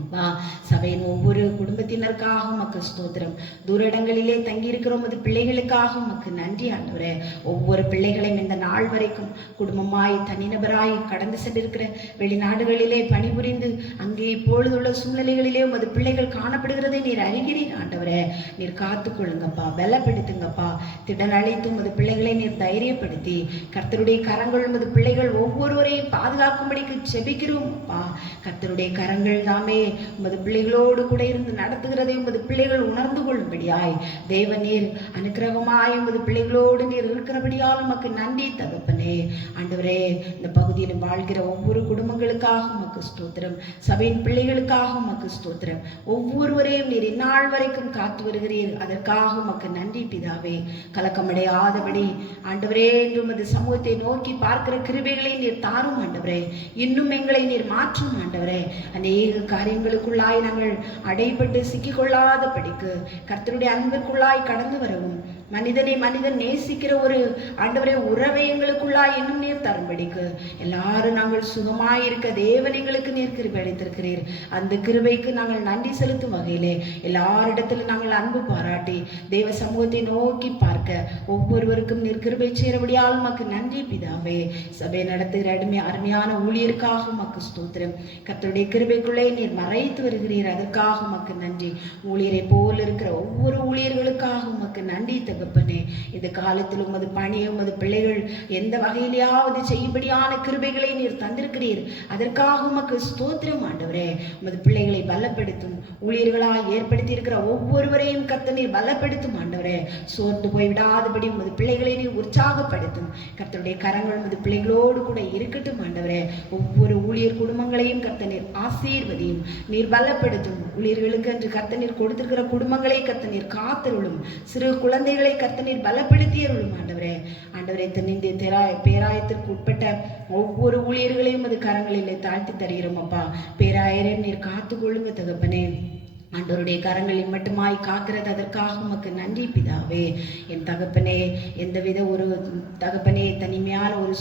அப்பா, சபையின் ஒவ்வொரு குடும்பத்தினருக்காக உமக்கு ஸ்தோத்திரம். தூர இடங்களிலே தங்கியிருக்கிறோம் அது பிள்ளைகளுக்காக உமக்கு நன்றி ஆண்டவரே. ஒவ்வொரு பிள்ளைகளையும் இந்த நாள் வரைக்கும் குடும்பமாய் தனிநபராய் கடந்து சென்றிருக்கிற வெளிநாடுகளிலே பணிபுரிந்து அங்கே இப்பொழுதுள்ள சூழ்நிலைகளிலே உமது பிள்ளைகள் காணப்படுகிறதை நீர் அறிகிறீர் ஆண்டவரே. நீர் காத்து கொள்ளுங்கப்பா, பலப்படுத்துங்கப்பா. திடன் அளித்து உமது பிள்ளைகளை நீர் தைரியப்படுத்தி கர்த்தருடைய கரங்கள் உமது பிள்ளைகள் ஒவ்வொருவரையும் பாதுகாக்கும்படிக்கு ஜெபிக்கிறோம் அப்பா. கர்த்தருடைய கரங்கள் தாமே உமது பிள்ளைகளோடு கூட இருந்து நடத்துகிறதை உமது பிள்ளைகள் உணர்ந்து கொள்ளும்படியாய் தேவ நீர் அனுக்கிரகமாய் உமது பிள்ளைகளோடு நீர் இருக்கிறபடியால் உமக்கு நன்றி தகப்பனே. ஆண்டவரே, இந்த பகுதியில் வாழ்கிற ஒவ்வொரு குடும்பங்களுக்காக உமக்கு ஸ்தோத்திரம். சபையின் பிள்ளைகளுக்காக உமக்கு ஸ்தோத்திரம். ஒவ்வொருவரையும் நீர் இந்நாள் வரைக்கும் காத்து வருகிறீர். அதற்காக உமக்கு நன்றி பிதாவே. கலக்கமடையாதபடி ஆண்டவரே என்று உமது சமூகத்தை நோக்கி பார்க்கிற கிருபைகளை நீர் தாரும் ஆண்டவரே. இன்னும் எங்களை நீர் மாற்றும் ஆண்டவரே. அநேக காரியங்களுக்குள்ளாய் நாங்கள் அடைபட்டு சிக்கிக்கொள்ளாத படிக்கு கர்த்தருடைய அன்பிற்குள்ளாய் கடந்து வரவும் மனிதனை மனிதன் நேசிக்கிற ஒரு ஆண்டவரே உறவை எங்களுக்குள்ளாய் இன்னும் நீர் தரும்படிக்கு எல்லாரும் நாங்கள் சுகமாயிருக்க தேவன் எங்களுக்கு நீர் கிருபை அளித்திருக்கிறீர். அந்த கிருபைக்கு நாங்கள் நன்றி செலுத்தும் வகையிலே எல்லாரிடத்திலும் நாங்கள் அன்பு பாராட்டி தேவ சமூகத்தை நோக்கி பார்க்க ஒவ்வொருவருக்கும் நீர் கிருபை சேரபடியால் உமக்கு நன்றி பிதாவே. சபை நடத்துகிற அருமையான ஊழியருக்காக உமக்கு ஸ்தோத்திரம். கர்த்தருடைய கிருபைக்குள்ளே நீர் மறைத்து வருகிறீர். அதற்காக உமக்கு நன்றி. ஊழியரை போல் இருக்கிற ஒவ்வொரு ஊழியர்களுக்காக உமக்கு நன்றி தகப்பனே. இந்த காலத்தில் உமது பணியை உமது பிள்ளைகள் எந்த வகையிலாவது செய்யும்படியான கிருபைகளை நீர் தந்திருக்கிறீர். அதற்காக உமக்கு ஸ்தோத்திரம் ஆண்டவரே. உமது பிள்ளைகளை பலப்படுத்தும். ஊழியர்களாய் ஏற்படுத்தி இருக்கிற ஒவ்வொருவரையும் கர்த்தர் நீர் பலப்படுத்தும் ஆண்டவரே. சோர்ந்து போய் விடாதபடி உமது பிள்ளைகளை நீர் உற்சாகப்படுத்தும். கர்த்தருடைய கரங்கள் உமது பிள்ளைகளோடு கூட இருக்கட்டும் ஆண்டவரே. ஒவ்வொரு ஊழியர் குடும்பங்களையும் கர்த்தர் நீர் ஆசீர்வதியும், நீர் பலப்படுத்தும். ஊழியர்களுக்கு என்று கர்த்தர் நீர் கொடுத்திருக்கிற குடும்பங்களை கர்த்தர் நீர் காத்தருளும். சிறு குழந்தைகளை கர்த்தர் நீர் பலப்படுத்தியருளும் ஆண்டவரே. ஆண்டவரே, தென்னிந்திய பேராயத்திற்கு உட்பட்ட ஒவ்வொரு ஊழியர்களையும் அது கரங்களிலே தாழ்த்தி தருகிறோம் அப்பா. பேராயரை நீர் காத்துக்கொள்ளுங்க தகப்பனே. ஆண்டவருடைய கரங்களில் மட்டுமாய் காக்கிறது அதற்காக உமக்கு நன்றி பிதாவே. என் தகப்பனே, எந்தவித ஒரு தகப்பனே தனிமையான ஒரு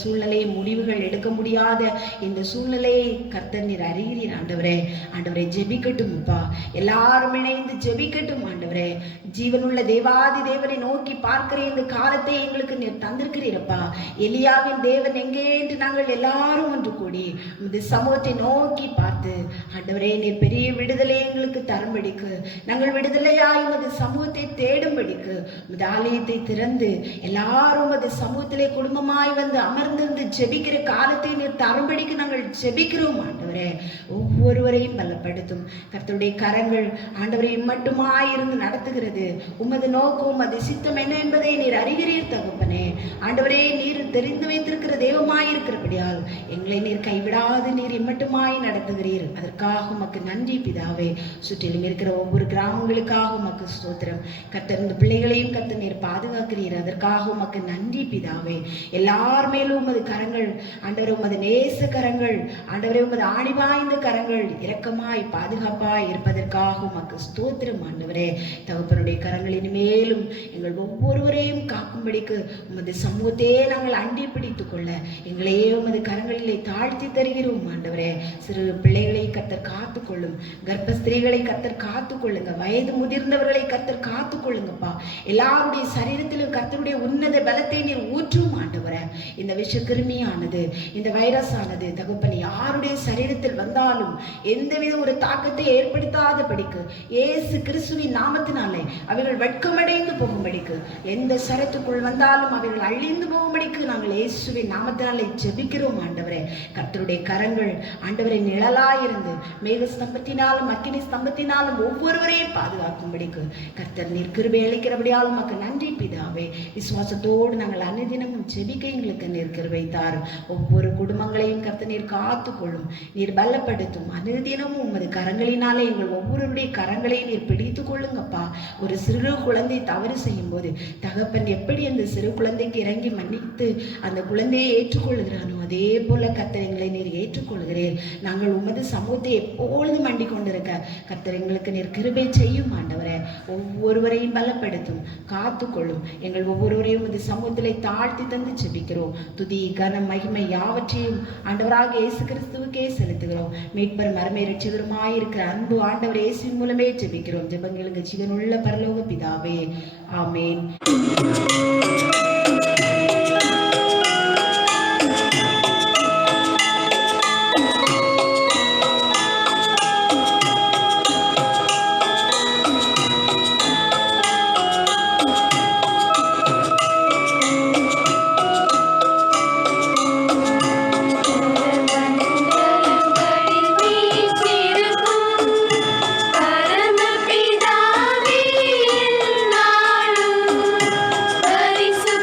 சூழ்நிலை முடிவுகள் எடுக்க முடியாத இந்த சூழ்நிலையை கர்த்தர் நீர் அறிகிறீர் ஆண்டவரே. ஆண்டவரை ஜெபிக்கட்டும் அப்பா, எல்லாரும் இணைந்து ஜெபிக்கட்டும் ஆண்டவரே. ஜீவனுள்ள தேவாதி தேவனை நோக்கி பார்க்கிற இந்த காலத்தை எங்களுக்கு நீர் தந்திருக்கிறீரப்பா. எலியாவின் தேவன் எங்கே என்று நாங்கள் எல்லாரும் ஒன்று கூடி இந்த சமூகத்தை நோக்கி பார்த்து ஆண்டவரே நீர் பெரிய விடுதலை எங்களுக்கு தரும்படிக்கு, நாங்கள் விடுதலையாய் உமது சமூகத்தை தேடும்படிக்கு உமது ஆலயத்தை திறந்து எல்லாரும் உமது சமூகத்திலே குடும்பமாய் வந்து அமர்ந்திருந்து ஜெபிக்கிற காலத்தை நீர் தரும்படிக்கு நாங்கள் ஜெபிக்கிறோம் ஆண்டவரே. ஒவ்வொருவரையும் பலப்படுத்தும். கர்த்தருடைய கரங்கள் ஆண்டவரை மட்டுமாயிருந்து நடத்துகிறது. உமது நோக்கம் உமது சித்தம் என்ன என்பதை நீர் அறிகிறீர் தகப்பனே. ஆண்டவரே, நீர் தெரிந்து வைத்திருக்கிற தெய்வமாயிருக்கிறபடியால் எங்களை நீர் கைவிடாது நீர் இம்மட்டுமாய் நடத்துகிறீர். அதற்காக உமக்கு நன்றி பிதாவே. சுற்றிலும் இருக்கிற ஒவ்வொரு கிராமங்களுக்காக உமக்கு ஸ்தோத்திரம். கர்த்தர் இந்த பிள்ளைகளையும் கர்த்தர் நீர் பாதுகாக்கிறீர், அதற்காக உமக்கு நன்றி பிதாவே. எல்லார் மேலும் உமது கரங்கள் ஆண்டவரே, உமது நேச கரங்கள் ஆண்டவரே, உமது ஆணிவாய்ந்த கரங்கள் இரக்கமாய் பாதுகாப்பாய் இருப்பதற்காக உமக்கு ஸ்தோத்திரம் ஆண்டவரே. தகப்பனுடைய கரங்களின் மேலும் எங்கள் ஒவ்வொருவரையும் காக்கும்படிக்கு உமது சமூகத்தையே நாங்கள் அண்டி பிடித்துக் கொள்ள எங்களையே உமது கரங்களிலே தாழ்த்தி தருகிறோம் ஆண்டவரே. சிறு பிள்ளைகளை கர்த்தர் காத்துக்கொள்ளும், கர்ப்பஸ்திரீகளை கர்த்தர் காத்துக்கொள்ளுங்க, வயது முதிர்ந்தவர்களை கர்த்தர் காத்துக்கொள்ளுங்கப்பா. எல்லாருடைய சரீரத்திலும் கர்த்தருடைய உன்னத பலத்தை நீர் ஊற்றும் ஆண்டவரே. இந்த விஷக்கிருமியானது, இந்த வைரஸ் ஆனது தகப்பன் யாருடைய சரீரத்தில் வந்தாலும் எந்தவித ஒரு தாக்கத்தை ஏற்படுத்தாதபடிக்கு இயேசு கிறிஸ்துவின் நாமத்தினாலே அவைகள் வெட்கமடைந்து போகும்படிக்கு, எந்த சரத்துக்குள் வந்தாலும் அவைகள் அழிந்து போகும்படிக்கு நாங்கள் இயேசுவின் நாமத்தினாலே ஜெபிக்கிறோம் ஆண்டவரே. கர்த்தருடைய கரங்கள் ஆண்டவரை நிழலாயிருந்து மேக ஸ்தம்பத்தினாலும் அக்கினி ஸ்தம்பத்தினாலும் ஒவ்வொருவரையும் பாதுகாக்கும்படிக்கு கர்த்தர் நீர் கிருபை அளிக்கிறபடியால் உமக்கு நன்றி பிதாவே. விசுவாசத்தோடு நாங்கள் அனுதினமும் ஜெபிக்க எங்களுக்கு நீர் கிருபை தாரும். ஒவ்வொரு குடும்பங்களையும் கர்த்தர் நீர் காத்துக்கொள்ளும், நீர் பலப்படுத்தும். அனுதினமும் உமது கரங்களினாலே எங்கள் ஒவ்வொருடைய கரங்களையும் நீர் பிடித்துக் கொள்ளுங்கப்பா. ஒரு சிறு குழந்தை தவறு செய்யும் போது தகப்பன் எப்படி அந்த சிறு குழந்தைக்கு இறங்கி மன்னித்து அந்த குழந்தையை ஏற்றுக்கொள்கிறானோ அதே போல கர்த்தர் எங்களை நீர் ஏற்றுக்கொள்கிறீர். நாங்கள் உமது சமூகத்தை எப்பொழுதும் மண்டிக் கொண்டிருக்க கர்த்தர் எங்களுக்கு நீர் கிருபை செய்யும் ஆண்டவரே. ஒவ்வொருவரையும் பலப்படுத்தும், காத்துக்கொள்ளும். எங்கள் ஒவ்வொருவரையும் உமது சமூகத்திலே தாழ்த்தி தந்து ஜெபிக்கிறோம். துதி கனம் மகிமை யாவற்றையும் ஆண்டவராக இயேசு கிறிஸ்துவுக்கே செலுத்துகிறோம். மீட்பர் மரமே ரட்சகருமாயிருக்கிற அன்பு ஆண்டவர் இயேசுவின் மூலமே ஜெபிக்கிறோம். ஜெபங்களுக்கு ஜீவனுள்ள பரலோக பிதாவே, ஆமேன். பரமபிதாவே என்னாலும் பரிசு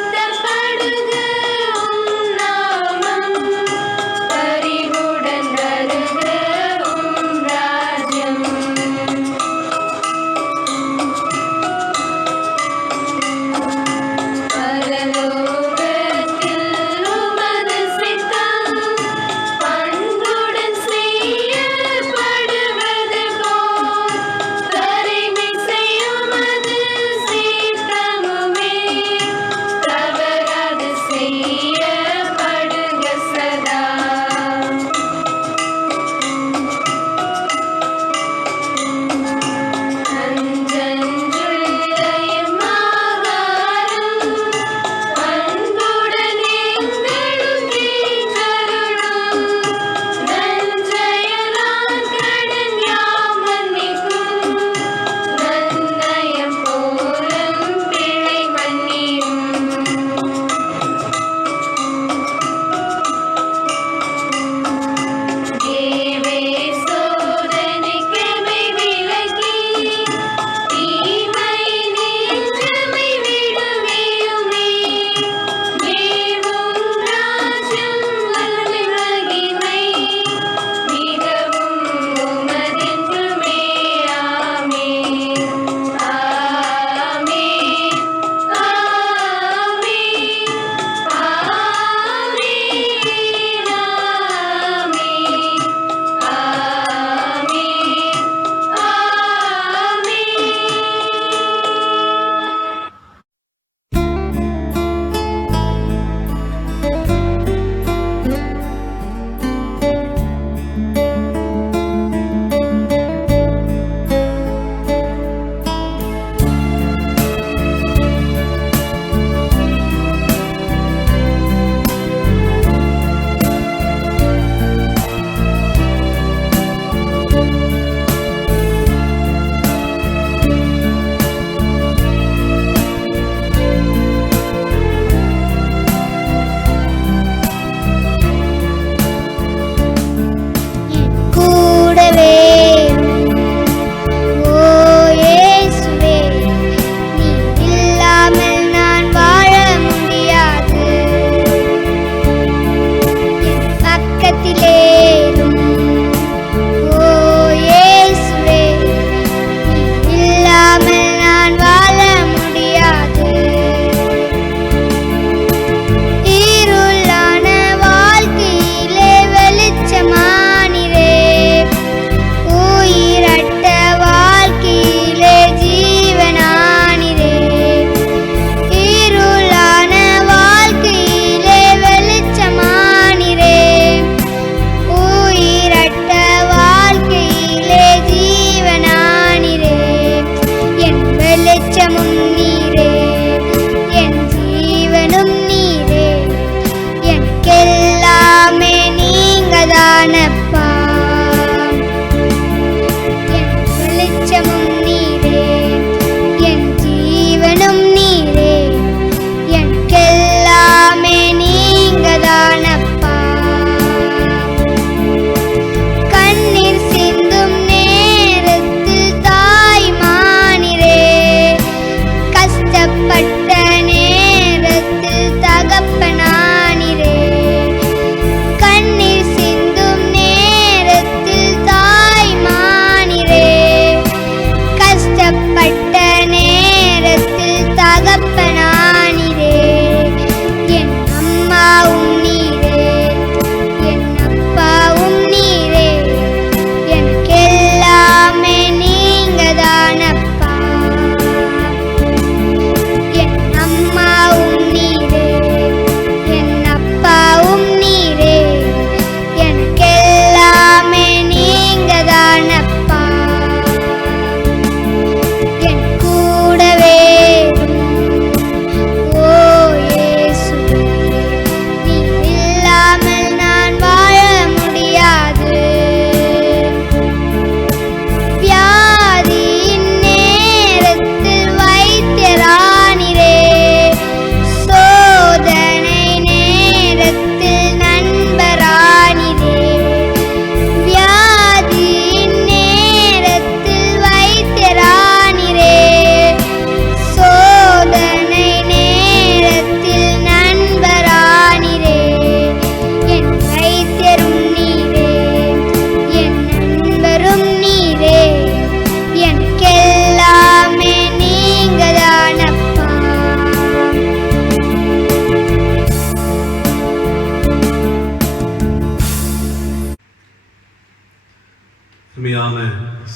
அருமையான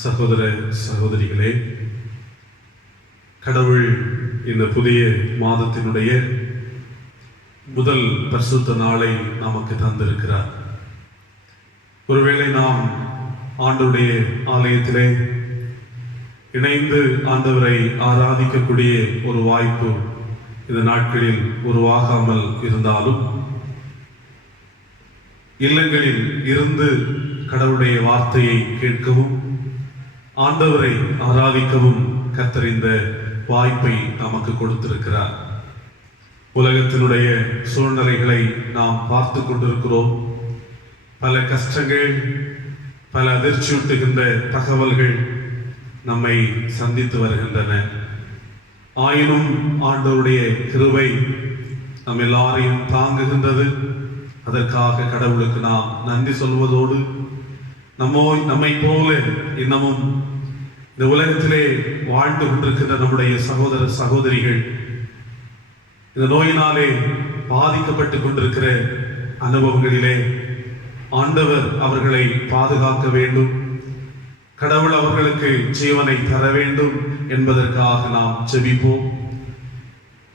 சகோதர சகோதரிகளே, கடவுள் இந்த புதிய மாதத்தினுடைய முதல் பரிசுத்த நாளை நமக்கு தந்திருக்கிறார். ஒருவேளை நாம் ஆண்டவருடைய ஆலயத்திலே இணைந்து ஆண்டவரை ஆராதிக்கக்கூடிய ஒரு வாய்ப்பு இந்த நாட்களில் உருவாகாமல் இருந்தாலும், இல்லங்களில் இருந்து கடவுளுடைய வார்த்தையை கேட்கவும் ஆண்டவரை ஆராதிக்கவும் கர்த்தர் இந்த வாய்ப்பை நமக்கு கொடுத்திருக்கிறார். உலகத்தினுடைய சூழ்நிலைகளை நாம் பார்த்து கொண்டிருக்கிறோம். பல கஷ்டங்கள், பல அதிர்ச்சியூட்டுகின்ற தகவல்கள் நம்மை சந்தித்து வருகின்றன. ஆயினும் ஆண்டவருடைய கிருபை நம் எல்லாரையும் தாங்குகின்றது. அதற்காக கடவுளுக்கு நாம் நன்றி சொல்வதோடு நம்மை போல இன்னமும் இந்த உலகத்திலே வாழ்ந்து கொண்டிருக்கின்ற நம்முடைய சகோதர சகோதரிகள் இந்த நோயினாலே பாதிக்கப்பட்டு கொண்டிருக்கிற அனுபவங்களிலே ஆண்டவர் அவர்களை பாதுகாக்க வேண்டும், கடவுள் அவர்களுக்கு ஜீவனை தர வேண்டும் என்பதற்காக நாம் ஜெபிப்போம்.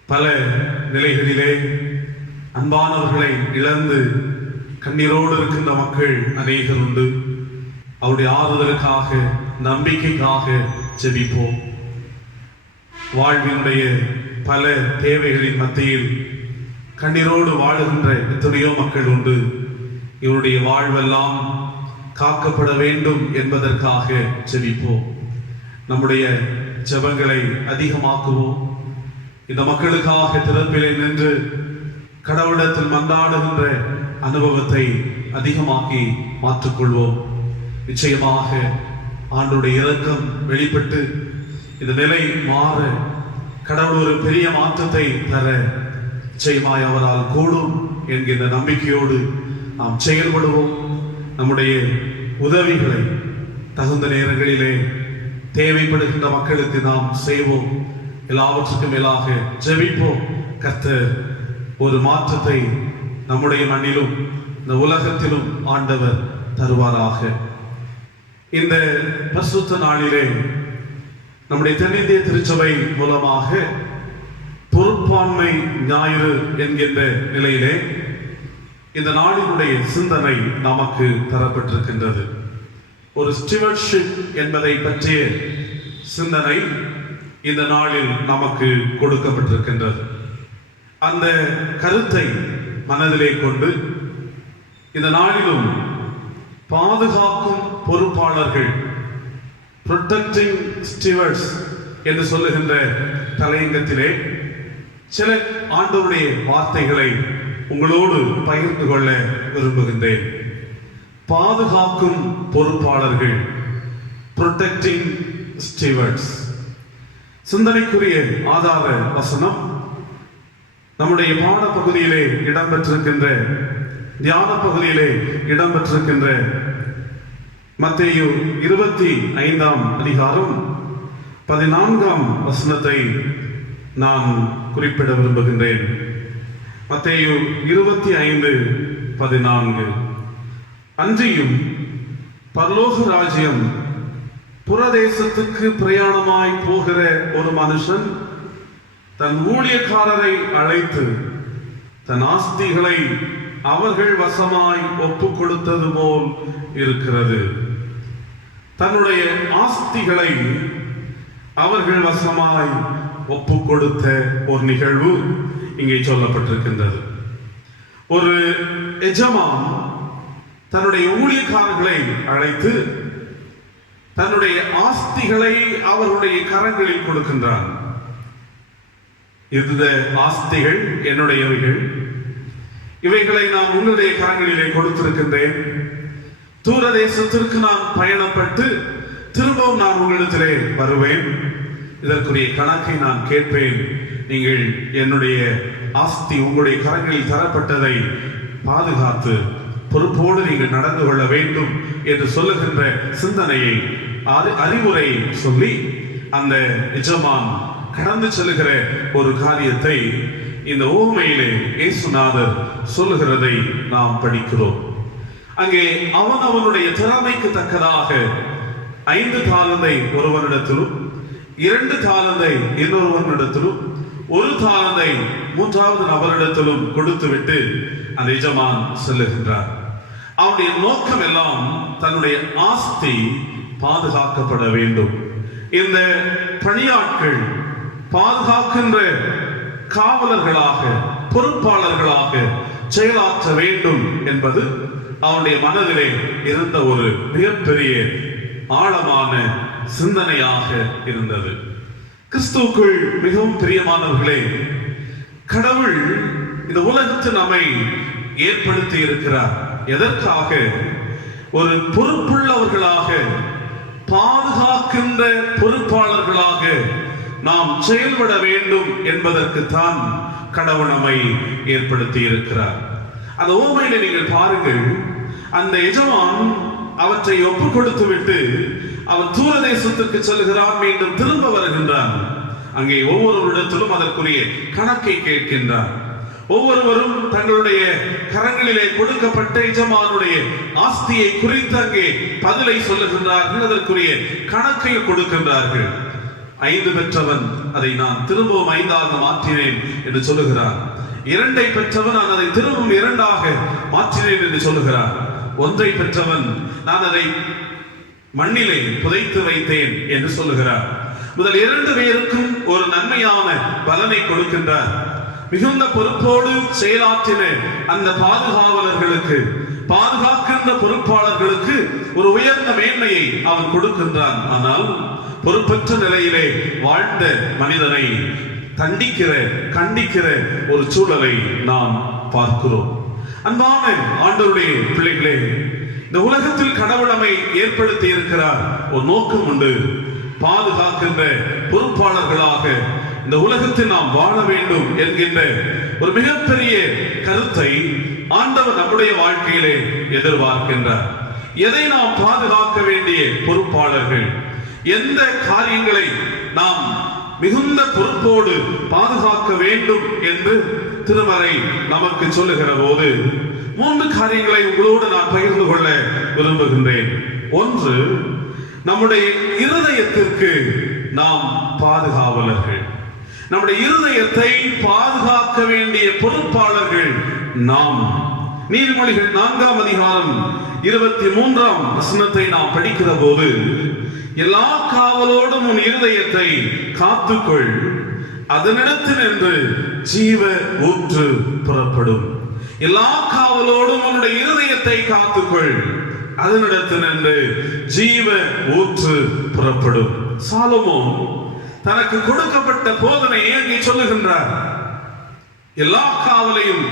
பல நிலைகளிலே அன்பானவர்களை இழந்து கண்ணீரோடு இருக்கின்ற மக்கள் அநேகர் உண்டு. அவருடைய ஆறுதலுக்காக, நம்பிக்கைக்காக ஜெபிப்போம். வாழ்வினுடைய பல தேவைகளின் மத்தியில் கண்ணீரோடு வாழுகின்ற எத்தனையோ மக்கள் உண்டு. இவருடைய வாழ்வெல்லாம் காக்கப்பட வேண்டும் என்பதற்காக ஜெபிப்போம். நம்முடைய ஜெபங்களை அதிகமாக்குவோம். இந்த மக்களுக்காக திறப்பிலே நின்று கடவுளிடத்தில் மன்றாடுகின்ற அனுபவத்தை அதிகமாக்கி மாற்றிக்கொள்வோம். நிச்சயமாக ஆண்டவருடைய இரக்கம் வெளிப்பட்டு இந்த நிலை மாற கடவுள் ஒரு பெரிய மாற்றத்தை தர நிச்சயமாய் அவரால் கூடும் என்கின்ற நம்பிக்கையோடு நாம் செயல்படுவோம். நம்முடைய உதவிகளை தகுந்த நேரங்களிலே தேவைப்படுகின்ற மக்களுக்கு நாம் செய்வோம். எல்லாவற்றுக்கும் மேலாக ஜெபிப்போம். கர்த்தர் ஒரு மாற்றத்தை நம்முடைய மண்ணிலும் இந்த உலகத்திலும் ஆண்டவர் தருவாராக. இந்த பரிசுத்த நாளிலே நம்முடைய தென்னிந்திய திருச்சபை மூலமாக பொறுப்பாண்மை ஞாயிறு என்கின்ற நிலையிலே இந்த நாளினுடைய சிந்தனை நமக்கு தரப்பட்டிருக்கின்றது. ஒரு ஸ்டிவர்ட்ஷிப் என்பதை பற்றிய சிந்தனை இந்த நாளில் நமக்கு கொடுக்கப்பட்டிருக்கின்றது. அந்த கருத்தை மனதிலே கொண்டு இந்த நாளிலும் பாதுகாக்கும் பொறுப்பாளர்கள், protecting stewards என்று சொல்லுகின்ற தலையங்கத்திலே சில ஆண்டவருடைய வார்த்தைகளை உங்களோடு பகிர்ந்து கொள்ள விரும்புகின்றேன். பாதுகாக்கும் பொறுப்பாளர்கள், protecting stewards. சிந்தனைக்குரிய ஆதார வசனம் நம்முடைய பாட பகுதியிலே இடம்பெற்றிருக்கின்ற, தியான பகுதியிலே இடம்பெற்றிருக்கின்ற மத்தேயு 25ஆம் அதிகாரம் 14ஆம் வசனத்தை நான் குறிப்பிட விரும்புகின்றேன். மத்தேயு 25:14. அன்றியும் பரலோக ராஜ்யம் புறதேசத்துக்கு பிரயாணமாய் போகிற ஒரு மனுஷன் தன் ஊழியக்காரரை அழைத்து தன் ஆஸ்திகளை அவர்கள் வசமாய் ஒப்பு கொடுத்தது போல் இருக்கிறது. தன்னுடைய ஆஸ்திகளை அவர்கள் வசமாய் ஒப்பு கொடுத்த ஒரு நிகழ்வு இங்கே சொல்லப்பட்டிருக்கின்றது. ஒரு எஜமான் தன்னுடைய ஊழியக்காரர்களை அழைத்து தன்னுடைய ஆஸ்திகளை அவர்களுடைய கரங்களில் கொடுக்கின்றான். இந்த ஆஸ்திகள் என்னுடையவைகள், இவைகளை நான் உன்னுடைய கரங்களிலே கொடுத்திருக்கின்றேன். தூர தேசத்திற்கு நான் பயணப்பட்டு திரும்பவும் நான் உங்களிடத்திலே வருவேன். இதற்குரிய கணக்கை நான் கேட்பேன். நீங்கள் என்னுடைய ஆஸ்தி உங்களுடைய கரங்களில் தரப்பட்டதை பாதுகாத்து பொறுப்போடு நீங்கள் நடந்து கொள்ள வேண்டும் என்று சொல்லுகின்ற சிந்தனையை, அறிவுரை சொல்லி அந்த எஜமான் கடந்து செல்லுகிற ஒரு காரியத்தை இந்த ஓமையிலே இயேசுநாதர் சொல்லுகிறதை நாம் படிக்கிறோம். அங்கே அவனுடைய திறமைக்கு தக்கதாக 5 தாலந்தை ஒருவனிடத்திலும் 2 தாலந்தை இன்னொருவனிடத்திலும் 1 தாலந்தை 3வது நபரிடத்திலும் கொடுத்துவிட்டு அந்த எஜமான் செல்லுகின்றார். அவனுடைய நோக்கம் எல்லாம் தன்னுடைய ஆஸ்தி பாதுகாக்கப்பட வேண்டும். இந்த பணியாட்கள் பாதுகாக்கின்ற காவலர்களாக, பொறுப்பாளர்களாக செயலாற்ற வேண்டும் என்பது அவனுடைய மனதிலே இருந்த ஒரு மிகப்பெரிய ஆழமான சிந்தனையாக இருந்தது. கிறிஸ்துவுக்குள் மிகவும் பிரியமானவர்களே, கடவுள் இந்த உலகத்தில் நம்மை ஏற்படுத்தி இருக்கிறார். எதற்காக? ஒரு பொறுப்புள்ளவர்களாக, பாதுகாக்கின்ற பொறுப்பாளர்களாக நாம் செயல்பட வேண்டும் என்பதற்குத்தான் கடவுள் நம்மை ஏற்படுத்தி இருக்கிறார். அந்த ஓமையில நீங்கள் பாருங்கள், அந்த எஜமான் அவற்றை ஒப்பு கொடுத்து விட்டு அவன் தூர தேசத்திற்கு செல்கிறான், மீண்டும் திரும்ப வருகின்றான். அங்கே ஒவ்வொருவரிடத்திலும் அதற்குரிய கணக்கை கேட்கின்றான். ஒவ்வொருவரும் தங்களுடைய கரங்களிலே கொடுக்கப்பட்ட எஜமானுடைய ஆஸ்தியை குறித்து அங்கே பதிலை சொல்லுகின்றார்கள், அதற்குரிய கணக்கை கொடுக்கின்றார்கள். 5 பெற்றவன் அதை நான் திரும்பவும் 5ஆக மாற்றினேன் என்று சொல்லுகிறார். 2 பெற்றவன் நான் அதை திரும்பவும் 2ஆக மாற்றினேன் என்று சொல்லுகிறார். 1 பெற்றவன் நான் அதை மண்ணிலே புதைத்து வைத்தேன் என்று சொல்லுகிறார். முதல் 2 பேருக்கும் ஒரு நன்மையான பலனை கொடுக்கின்றார். மிகுந்த பொறுப்போடு செயலாற்றின அந்த பாதுகாவலர்களுக்கு, பாதுகாக்கின்ற பொறுப்பாளர்களுக்கு ஒரு உயர்ந்த மேன்மையை அவன் கொடுக்கின்றான். ஆனால் பொறுப்பற்ற நிலையிலே வாழ்ந்த மனிதனை தண்டிக்கிற, கண்டிக்கிற ஒரு சூழலை நாம் பார்க்கிறோம். அன்பான ஆண்டவருடைய பிள்ளைகளே, இந்த உலகத்தில் கடவுள் நம்மை ஏற்படுத்தி இருக்கிறார். ஒரு நோக்கம் உண்டு. பாதுகாக்கின்ற பொறுப்பாளர்களாக இந்த உலகத்தில் நாம் வாழ வேண்டும் என்கின்ற ஒரு மிகப்பெரிய கருத்தை ஆண்டவர் நம்முடைய வாழ்க்கையிலே எதிர்பார்க்கின்றார். எதை நாம் பாதுகாக்க வேண்டிய பொறுப்பாளர்கள், எந்த காரியங்களை நாம் மிகுந்த பொறுப்போடு பாதுகாக்க வேண்டும் என்று திருமறை நமக்கு சொல்லுகிற போது 3 காரியங்களை உங்களோடு நான் பகிர்ந்து கொள்ள விரும்புகின்றேன். 1, நம்முடைய இருதயத்திற்கு நாம் பாதுகாவலர்கள். நம்முடைய இருதயத்தை பாதுகாக்க வேண்டிய பொறுப்பாளர்கள் நாம். நீதிமொழிகள் 4ஆம் அதிகாரம் 23ஆம் வசனத்தை நாம் படிக்கிற போது, எல்லா காவலோடும் உன் இருதயத்தை காத்துக்கொள், அதனிடத்தில் என்று ஜீவ ஊற்று புறப்படும். எல்லா காவலோடும் உன்னுடைய இருதயத்தை காத்துக்கொள், அதனிடத்தில் என்று ஜீவ ஊற்று புறப்படும். சாலமோன் தனக்கு கொடுக்கப்பட்ட போதனையை அங்கே சொல்லுகின்றார். எல்லா காவலையும்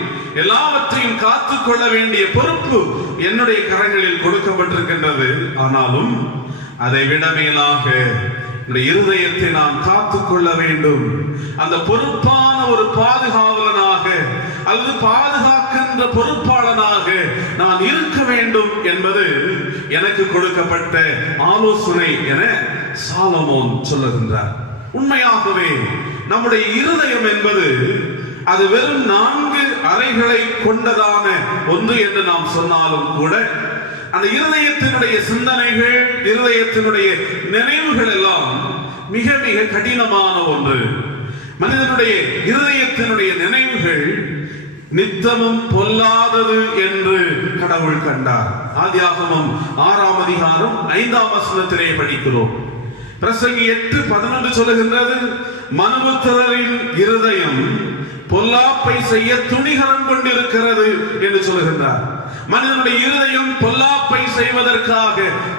எல்லாவற்றையும் காத்துக்கொள்ள வேண்டிய பொறுப்பு என்னுடைய கரங்களில் கொடுக்கப்பட்டிருக்கின்றது. ஆனாலும் அதை விட மேலாக இருதயத்தை நான் காத்துக்கொள்ள வேண்டும். அந்த பொறுப்பான ஒரு பாதுகாவலனாக அல்லது பாதுகாக்கின்ற பொறுப்பாளனாக நான் இருக்க வேண்டும் என்பது எனக்கு கொடுக்கப்பட்ட ஆலோசனை என சாலமோன் சொல்லுகின்றார். உண்மையாகவே நம்முடைய இருதயம் என்பது அது வெறும் 4 அறைகளை கொண்டதான ஒன்று என்று நாம் சொன்னாலும் கூட, அந்த இருதயத்தினுடைய சிந்தனைகள், இருதயத்தினுடைய நினைவுகள் எல்லாம் மிக மிக கடினமான ஒன்று. மனிதனுடைய இருதயத்தினுடைய நினைவுகள் நித்தமும் பொல்லாதது என்று கடவுள் கண்டார். ஆதியாகமம் 6ஆம் அதிகாரம் 5ஆம் வசனத்திலே படிக்கிறோம். பிரசங்கி 8:11 சொல்லுகின்றது, மனுபுத்திரரின் இருதயம் பொல்லாப்பை செய்ய துணிகரம் கொண்டிருக்கிறது என்று சொல்லுகின்றார். மனிதனுடைய இருதயம் பொல்லாப்பை செய்வதற்காக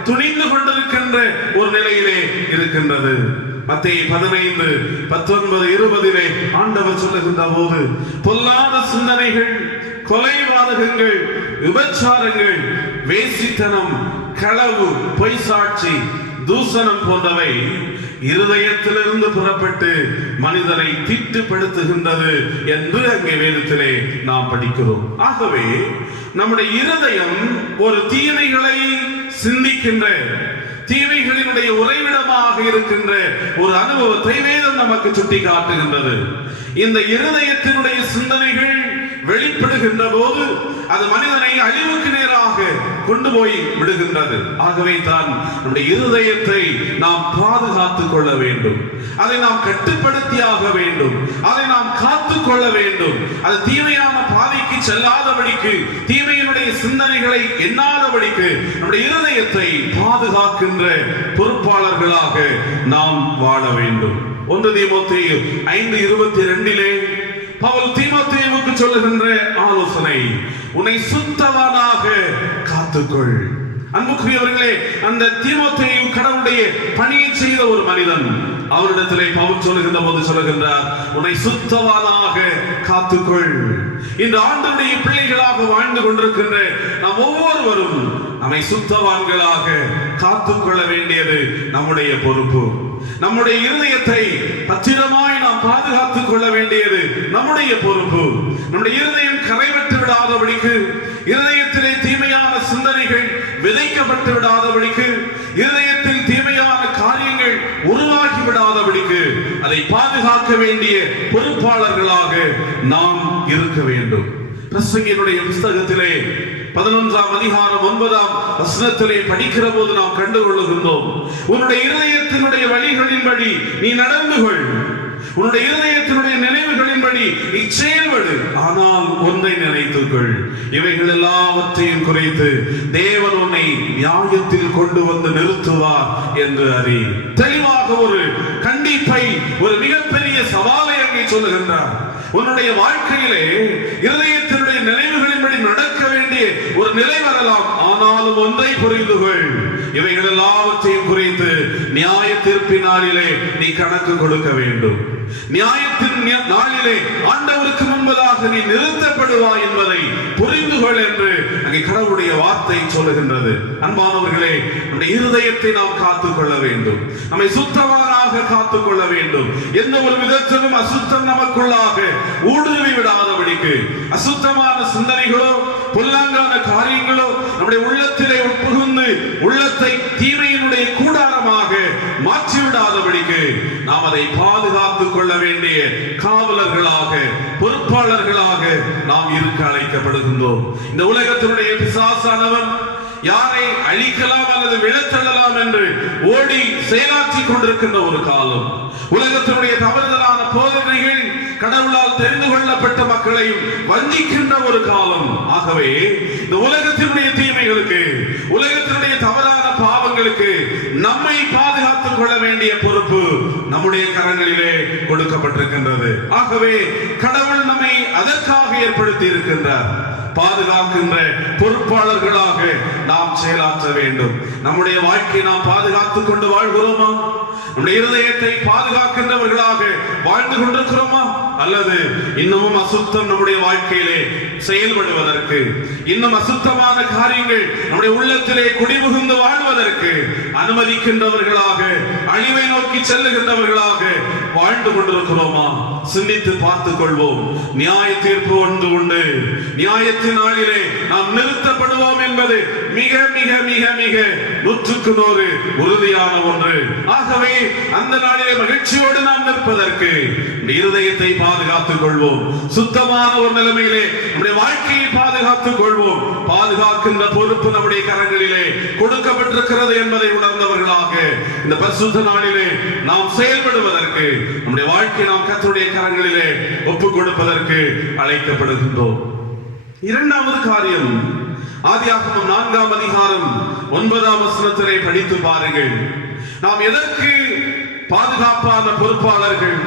துணிந்து கொண்டிருக்கின்ற ஒரு நிலையிலே இருக்கின்றது. மத்தேயு 15:19-20 ஆண்டவர் சொல்லுகின்ற போது, பொல்லாத சிந்தனைகள், கொலைபாதகங்கள், விபச்சாரங்கள், வேசித்தனம், களவு, பொய் சாட்சி, தூசணம் போன்றவை இருதயத்திலிருந்து புறப்பட்டு மனிதனை தீட்டுப்படுத்துகின்றது என்று அங்கே வேதத்திலே நாம் படிக்கிறோம். ஆகவே நம்முடைய இருதயம் ஒரு தீமைகளை சிந்திக்கின்ற, தீமைகளினுடைய உறைவிடமாக இருக்கின்ற ஒரு அனுபவத்தை வேதம் நமக்கு சுட்டி காட்டுகின்றது. இந்த இருதயத்தினுடைய சிந்தனைகள் வெளிப்படுகின்ற போது அது மனிதனை அழிவுக்கு நேராக கொண்டு போய் விடுகின்றது. ஆகவே தான் நம்முடைய இருதயத்தை நாம் பாதுகாத்துக் கொள்ள வேண்டும். அதை நாம் கட்டுப்படுத்தியாக வேண்டும். அதை நாம் காத்துக் கொள்ள வேண்டும். அது தீமையான பாதைக்கு செல்லாதபடிக்கு, தீமையினுடைய சிந்தனைகளை எண்ணாதபடிக்கு நம்முடைய இருதயத்தை பாதுகாக்கின்ற பொறுப்பாளர்களாக நாம் வாழ வேண்டும். 1 தீமோத்தேயு 5:22 பவுல் தீமோத்தேயுவுக்கு சொல்லுகின்ற ஆலோசனை, உன்னை சுத்தவானாக காத்துக்கொள். அன்புக்குரியவர்களே, அந்த தீமோத்தேயு கடவுளுடைய பணியை செய்த ஒரு மனிதன். அவரிடத்திலே பவுல் சொல்லுகின்ற போது சொல்லுகின்றார், உன்னை சுத்தவானாக காத்துக்கொள். இந்த ஆண்டவருடைய பிள்ளைகளாக வாழ்ந்து கொண்டிருக்கின்ற நாம் ஒவ்வொருவரும் நம்மை சுத்தவான்களாக காத்துக்கொள்ள வேண்டியது நம்முடைய பொறுப்பு. நம்முடைய இருதயத்தை பத்திரமாய் நாம் பாதுகாத்துக் கொள்ள வேண்டியது நம்முடைய பொறுப்பு. நம்முடைய இருதயம் கரைபட்டு விடாதபடிக்கு, இருதயத்திலே தீமையான சிந்தனைகள் விதைக்கப்பட்டு விடாதபடிக்கு, இருதயத்தில் தீமையான காரியங்கள் உருவாகி விடாதபடிக்கு அதை பாதுகாக்க வேண்டிய பொறுப்பாளர்களாக நாம் இருக்க வேண்டும். பிரசங்கியினுடைய புஸ்தகத்திலே 11ஆம் அதிகாரம் 9ஆம் வசனத்திலே படிக்கிற போது நாம் கண்டுகொள்ளுகின்றோம், உன்னுடைய இருதயத்தினுடைய வழிகளின்படி நீ நடந்து கொள், உன்னுடைய இருதயத்தினுடைய நினைவுகளின்படி நீ செயல்படு, ஆனால் ஒன்றை நினைத்துக்கொள், இவைகள் எல்லாவற்றையும் குறைத்து தேவன் உன்னை நியாயத்தில் கொண்டு வந்து நிறுத்துவார் என்று அறி. தெளிவாக ஒரு கண்டிப்பை, ஒரு மிகப்பெரிய சவாலை அங்கே சொல்லுகின்றார். உன்னுடைய வாழ்க்கையிலே இருதயத்தினுடைய நினைவுகளின்படி நடக்க வேண்டிய ஒரு நிலை வரலாம். ஆனாலும் ஒன்றை புரிந்து கொள், இவைகள் எல்லாவற்றையும் குறைத்து நியாய தீர்ப்பின் நாளிலே நீ கணக்கு கொடுக்க வேண்டும். நியாயத்தின் நாளிலே ஆண்டவருக்கு முன்பதாக நீ நிறுத்தப்படுவாய் என்பதை புரிந்து கொள் என்று அங்கே கடவுளுடைய வார்த்தை சொல்லுகின்றது. அன்பானவர்களே, நம்முடைய இருதயத்தை நாம் காத்துக் கொள்ள வேண்டும். நம்மை சுத்தமானாக காத்துக் கொள்ள வேண்டும். எந்த ஒரு விதத்திலும் அசுத்தம் நமக்குள்ளாக ஊடுருவி விடாதபடிக்கு, அசுத்தமான சிந்தனைகளோ பொல்லாங்கான காரியங்களோ நம்முடைய உள்ளத்திலே உட்புகுந்து உள்ளத்தை தீமையினுடைய கூடாரமாக மாற்றிவிடாதபடிக்கு நாம் அதை பாதுகாத்துக் கொள்ள வேண்டிய காவலர்களாக, பொறுப்பாளர்களாக நாம் இருக்க அழைக்கப்படுகின்றோம். இந்த உலகத்தினுடைய பிசாசானவன் யாரை அழிக்கலாம் அல்லது விழத்தள்ளலாம் என்று ஓடி செயலாற்றிக் கொண்டிருக்கின்ற ஒரு காலம். உலகத்தினுடைய தவறுதலான போதனைகள் கடவுளால் தெரிந்து கொள்ளப்பட்ட மக்களையும் வஞ்சிக்கின்ற ஒரு காலம். ஆகவே இந்த உலகத்தினுடைய தீமைகளுக்கு, உலகத்தினுடைய தவறான பாவங்களுக்கு நம்மை பாதுகாத்துக் கொள்ள வேண்டிய பொறுப்பு நம்முடைய கரங்களிலே கொடுக்கப்பட்டிருக்கின்றது. ஆகவே கடவுள் நம்மை அதற்காக ஏற்படுத்தி இருக்கின்றார். பாதுகாக்கின்ற பொறுப்பாளர்களாக நாம் செயலாற்ற வேண்டும். நம்முடைய வாழ்க்கையை நாம் பாதுகாத்துக் கொண்டு வாழ்கிறோமா? நம்முடைய இருதயத்தை பாதுகாக்கின்றவர்களாக வாழ்ந்து கொண்டிருக்கிறோமா? அல்லது இன்னமும் அசுத்தம் நம்முடைய வாழ்க்கையிலே செயல்படுவதற்கு, இன்னும் அசுத்தமான காரியங்கள் நம்முடைய உள்ளத்திலே குடிபுகுந்து வாழ்வதற்கு அனுமதிக்கின்றவர்களாக, அழிவை நோக்கி செல்லுகின்றவர்களாக வாழ்ந்து கொண்டிருக்கிறோமா? சிந்தித்து பார்த்துக் கொள்வோம். நியாய தீர்ப்பு ஒன்று உண்டு. நியாயத்தின் நாளிலே நாம் நிறுத்தப்படுவோம் என்பது மிக மிக மிக மிக 100க்கு 100 உறுதியான ஒன்று. ஆகவே அந்த நாளிலே மகிழ்ச்சியோடு நாம் நிற்பதற்கு இருதயத்தை பாதுகாத்துக் கொள்வோம். சுத்தமான ஒரு நிலைமையிலே நம்முடைய வாழ்க்கையை பாதுகாத்துக் கொள்வோம். பாதுகாக்கின்ற பொறுப்பு நம்முடைய கரங்களிலே கொடுக்கப்பட்டிருக்கிறது என்பதை உணர்ந்தவர்களாக இந்த பரிசுத்த நாளிலே நாம் செயல்படுவதற்கு, நம்முடைய வாழ்க்கையை நாம் கர்த்தருடைய கரங்களிலே ஒப்புக் கொடுப்பதற்கு அழைக்கப்படுகின்றோம். இரண்டாவது காரியம், ஆதியாகமம் 4ஆம் அதிகாரம் 9ஆம் வசனத்திலே படித்து பாருங்கள். நாம் எதற்கு பாதுகாப்பான பொறுப்பாளர்கள்,